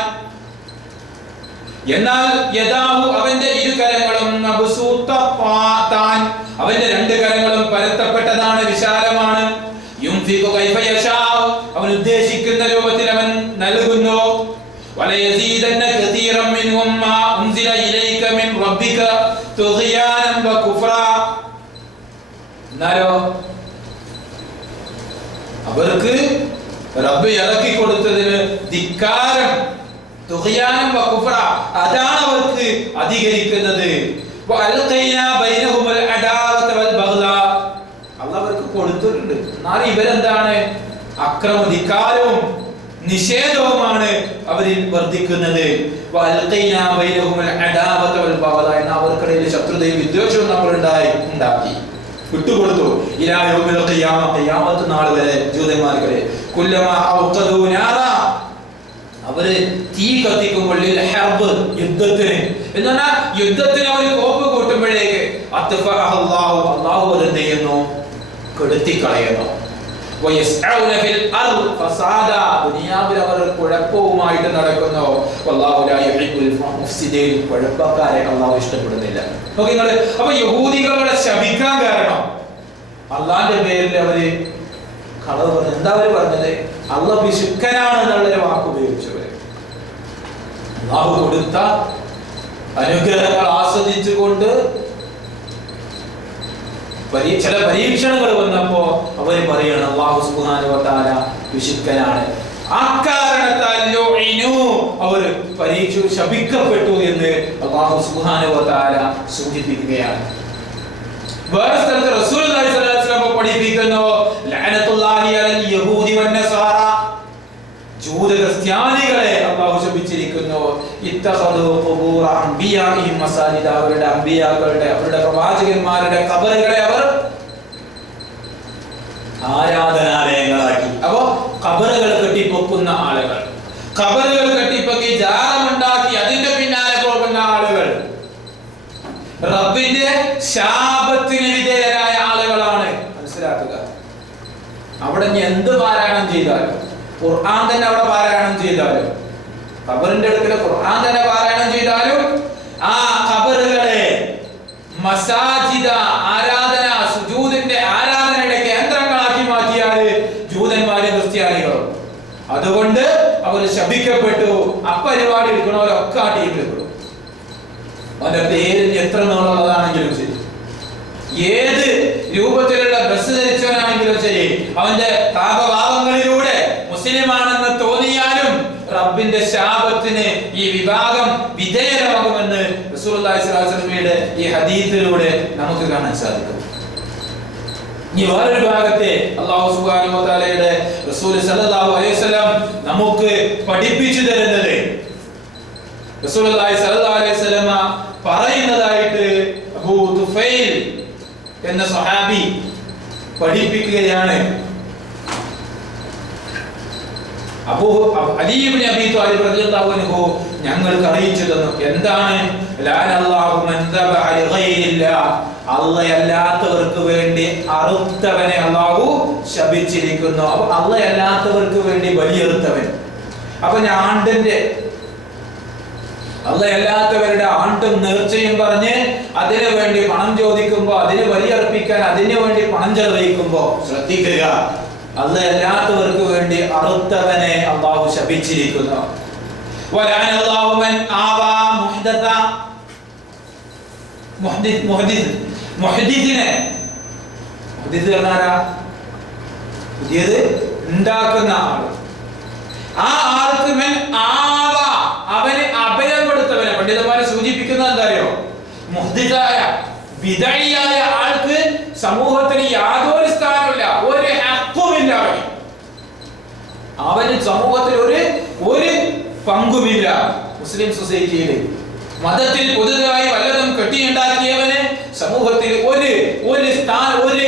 എന്നാൽ യദാഹു അവന്റെ ഇരുകരങ്ങളും മബ്സൂതതാൻ, അവന്റെ 2 കരങ്ങളും പരത്തപ്പെട്ടതാണ്, വിശാലമാണ്. യുൻഫിഖു കൈഫ യശാഉ, അവൻ ഉദ്ദേശിക്കുന്ന രൂപത്തിൽ അവൻ നൽകുന്നു. വലയസീദന്ന കസീറൻ മിൻഹും മാ ഉൻസില ഇലൈക മിൻ റബ്ബിക തുഗ്യാനൻ വകുഫ്റാ. എന്നാലോ അവർക്ക് റബ്ബ് ഇറക്കി കൊടുത്തതിന് ധിക്കാരം, തുഗ്യാനൻ വകുഫ്റാ, അതാണ് അവർക്ക് അധികരിക്കുന്നത്. വഅൽഖൈനാ ബൈനഹുമുൽ അദാവത വൽ ബഗ്ളാ, അല്ലാഹ് അവർക്ക് കൊടുത്തിട്ടുണ്ട്. എന്നാൽ ഇവരെന്താണ്? അക്രമധികാരവും നിഷേധവുമാണ് അവരിൽ വർദ്ധിക്കുന്നത്. വഅൽഖൈനാ ബൈനഹുമുൽ അദാവത വൽ ബഗ്ളാ, അവർക്കിടയിൽ ശത്രുതയും വിദ്വേഷവും നമ്മൾ ഉണ്ടാക്കി വിട്ടുകൊടുത്തു. ഇലാ യൗമിൽ ഖിയാമ, ഖിയാമത്ത് നാൾ വരെ ജൂതന്മാർക്കിടെ. കുല്ലമാ ഔഖദൂ നാറാ, അവര് തീ കത്തിക്കുമ്പോൾ ഹർബ്, യുദ്ധത്തിന് എന്ന് പറഞ്ഞാൽ യുദ്ധത്തിന് അവർ കോപ്പ് കൂട്ടുമ്പോഴേക്ക് അത്ഫഅഹ അല്ലാഹു, അല്ലാഹു അതെന്ത് ചെയ്യുന്നു? കെടുത്തിക്കളയുന്നു. വയസ്അഊന ഫിൽ അർള് ഫസാദാ, ദുനിയാവിൽ അവർ കുഴപ്പവുമായിട്ട് നടക്കുന്നു. വല്ലാഹു ലാ യുഹിബ്ബുൽ മുഫ്സിദീൻ, കുഴപ്പക്കാരെ അല്ലാഹു ഇഷ്ടപ്പെടുന്നില്ല. നോക്കി നിങ്ങൾ. അപ്പൊ യഹൂദികളെ ശപിക്കാൻ കാരണം അല്ലാഹുവിന്റെ പേരിൽ അവര് കളവ് പറഞ്ഞു. എന്താ അവര് പറഞ്ഞത്? അല്ലാഹു പിശുക്കനാണ് എന്നുള്ളൊരു വാക്ക് ഉപയോഗിച്ചവര്. അല്ലാഹു കൊടുത്ത അനുഗ്രഹങ്ങൾ ആസ്വദിച്ചുകൊണ്ട് ചില പരീക്ഷണങ്ങൾ വന്നപ്പോ അവര് പറയണം അല്ലാഹു സുബ്ഹാനഹു വ തആല വിശുദ്ധനാണ്, അക്കാരണത്താൽ അവർ ശപിക്കപ്പെട്ടു എന്ന് അല്ലാഹു സുബ്ഹാനഹു വ തആല സൂചിപ്പിക്കുകയാണ്. വേറെ സ്ഥലത്ത് റസൂലുള്ളാഹി സ്വല്ലല്ലാഹു അലൈഹി വസല്ലം പഠിപ്പിക്കുന്നു ലഅനത്തുല്ലാഹി അലൽ യഹൂദി വന്നസാറ, ജൂത ക്രിസ്ത്യാനികളെ അല്ലാഹു ശപിച്ചിരിക്കുന്നു. ഇത്തഖദു ഖുബൂറ അംബിയാഇഹിം മസാജിദ, അവരുടെ അംബിയാക്കളുടെ അവരുടെ പ്രവാചകന്മാരുടെ ഖബറുകളെ അവർ ആരാധനാലയങ്ങളാക്കി. അപ്പോ ഖബറുകൾ കെട്ടിപ്പൊക്കുന്ന ആളുകൾ, ഖബറുകൾ കെട്ടിപ്പൊക്കി ജാറമുണ്ടാക്കി അതിന്റെ പിന്നാലെ പോകുന്ന ആളുകൾ റബ്ബിന്റെ ശാപത്തിന് വിധേയരായ ആളുകളാണ്. മനസ്സിലാക്കുക, അവിടെ എന്ത് പാരായണം ചെയ്താലും, ഖുർആൻ തന്നെ അവിടെ പാരായണം ചെയ്താലും, ഖബറിന്റെ അടുക്കൽ ഖുർആൻ തന്നെ പാരായണം ചെയ്താലും ആ ഖബറുകളെ മസാജിദ, ആരാധന, സുജൂദിന്റെ ആരാധനയുടെ കേന്ദ്രങ്ങളാക്കി മാറ്റിയാൽ ജൂതന്മാരും ക്രിസ്ത്യാനികളും. അതുകൊണ്ട് അവർ ശപിക്കപ്പെട്ടു. അപ്പരിപാടി എടുക്കണവരൊക്കെ ആ ടീമിൽ പെടും. അവന്റെ പേര് എത്ര നീളമുള്ളതാണെങ്കിലും ശരി, ഏത് രൂപത്തിലുള്ള ഡ്രസ് ധരിച്ചവനാണെങ്കിലും ശരി, അവന്റെ പാപഭാവങ്ങളിലൂടെ മുസ്ലിമാണെന്ന് തോന്നിയാലും റബ്ബിന്റെ ശാപത്തിന് ഈ വിഭാഗം വിധേയരാകുമെന്ന് റസൂലുള്ളാഹി സ്വല്ലല്ലാഹു അലൈഹി വസല്ലമയുടെ ഈ ഹദീസിലൂടെ നമുക്ക് കാണാൻ സാധിക്കും. ഈ വേറൊരു ഭാഗത്തെ അല്ലാഹു സുബ്ഹാനഹു വ തആലയുടെ റസൂൽ സല്ലല്ലാഹു അലൈഹി വസല്ലം നമുക്ക് പഠിപ്പിച്ചു തരുന്നത്, റസൂലുള്ളാഹി സ്വല്ലല്ലാഹു അലൈഹി വസല്ലം പറയുന്നതായിട്ട് അബൂ തുഫൈൽ എന്ന സ്വഹാബി പഠിപ്പിക്കുകയാണ്. അലി ഇബ്നു അബീ ത്വാലിബ് റളിയല്ലാഹു അൻഹു ഞങ്ങൾക്ക് അറിയിച്ചു തന്നു. എന്താണ്? ലഅനല്ലാഹു മൻ ദബഅ ലിഗൈരില്ലാഹ്, അല്ലാഹുവല്ലാത്തവർക്ക് വേണ്ടി അറുത്തവനെ അല്ലാഹു ശപിച്ചിരിക്കുന്നു. അപ്പോൾ അല്ലാഹുവല്ലാത്തവർക്ക് വേണ്ടി ബലിയറുത്തവൻ, അപ്പൊ ആണ്ടിന്റെ അല്ലാത്തവരുടെ ആണ്ടും നേർച്ചയും പറഞ്ഞ് അതിനു വേണ്ടി പണം ചോദിക്കുമ്പോ, അതിന് ബലിയർപ്പിക്കാൻ അതിനു വേണ്ടി പണം ചെലവഴിക്കുമ്പോ ശ്രദ്ധിക്കുക, അല്ലാത്തവർക്ക് വേണ്ടി അറുത്തവനെ അല്ലാഹു ശപിച്ചിരിക്കുന്നു. വലഅനല്ലാഹു മൻ ആവാ മുഹ്ദത, മുഹ്ദിസിനെ, മുഹ്ദിസ് പറഞ്ഞാരാ? പുതിയത് ഉണ്ടാക്കുന്ന ആള്. ആ ആൾക്ക് മൻ ആവാ, അവന് അഭയം കൊടുത്തവനെ. പണ്ഡിതന്മാരെ സൂചിപ്പിക്കുന്നത് എന്താ അറിയോ? മുഹ്ദിസായ ബിദഈയായ ആൾക്ക് സമൂഹത്തിൽ യാതൊരു സ്ഥാനമില്ല, ഒരു ഹഖുമില്ല. അവന് സമൂഹത്തിൽ ഒരു പങ്കുമില്ല. മുസ്ലിം സൊസൈറ്റിയിൽ മതത്തിൽ പുതുതായി വല്ലതും കെട്ടിയുണ്ടാക്കിയവന് സമൂഹത്തിൽ ഒരു സ്ഥാനം, ഒരു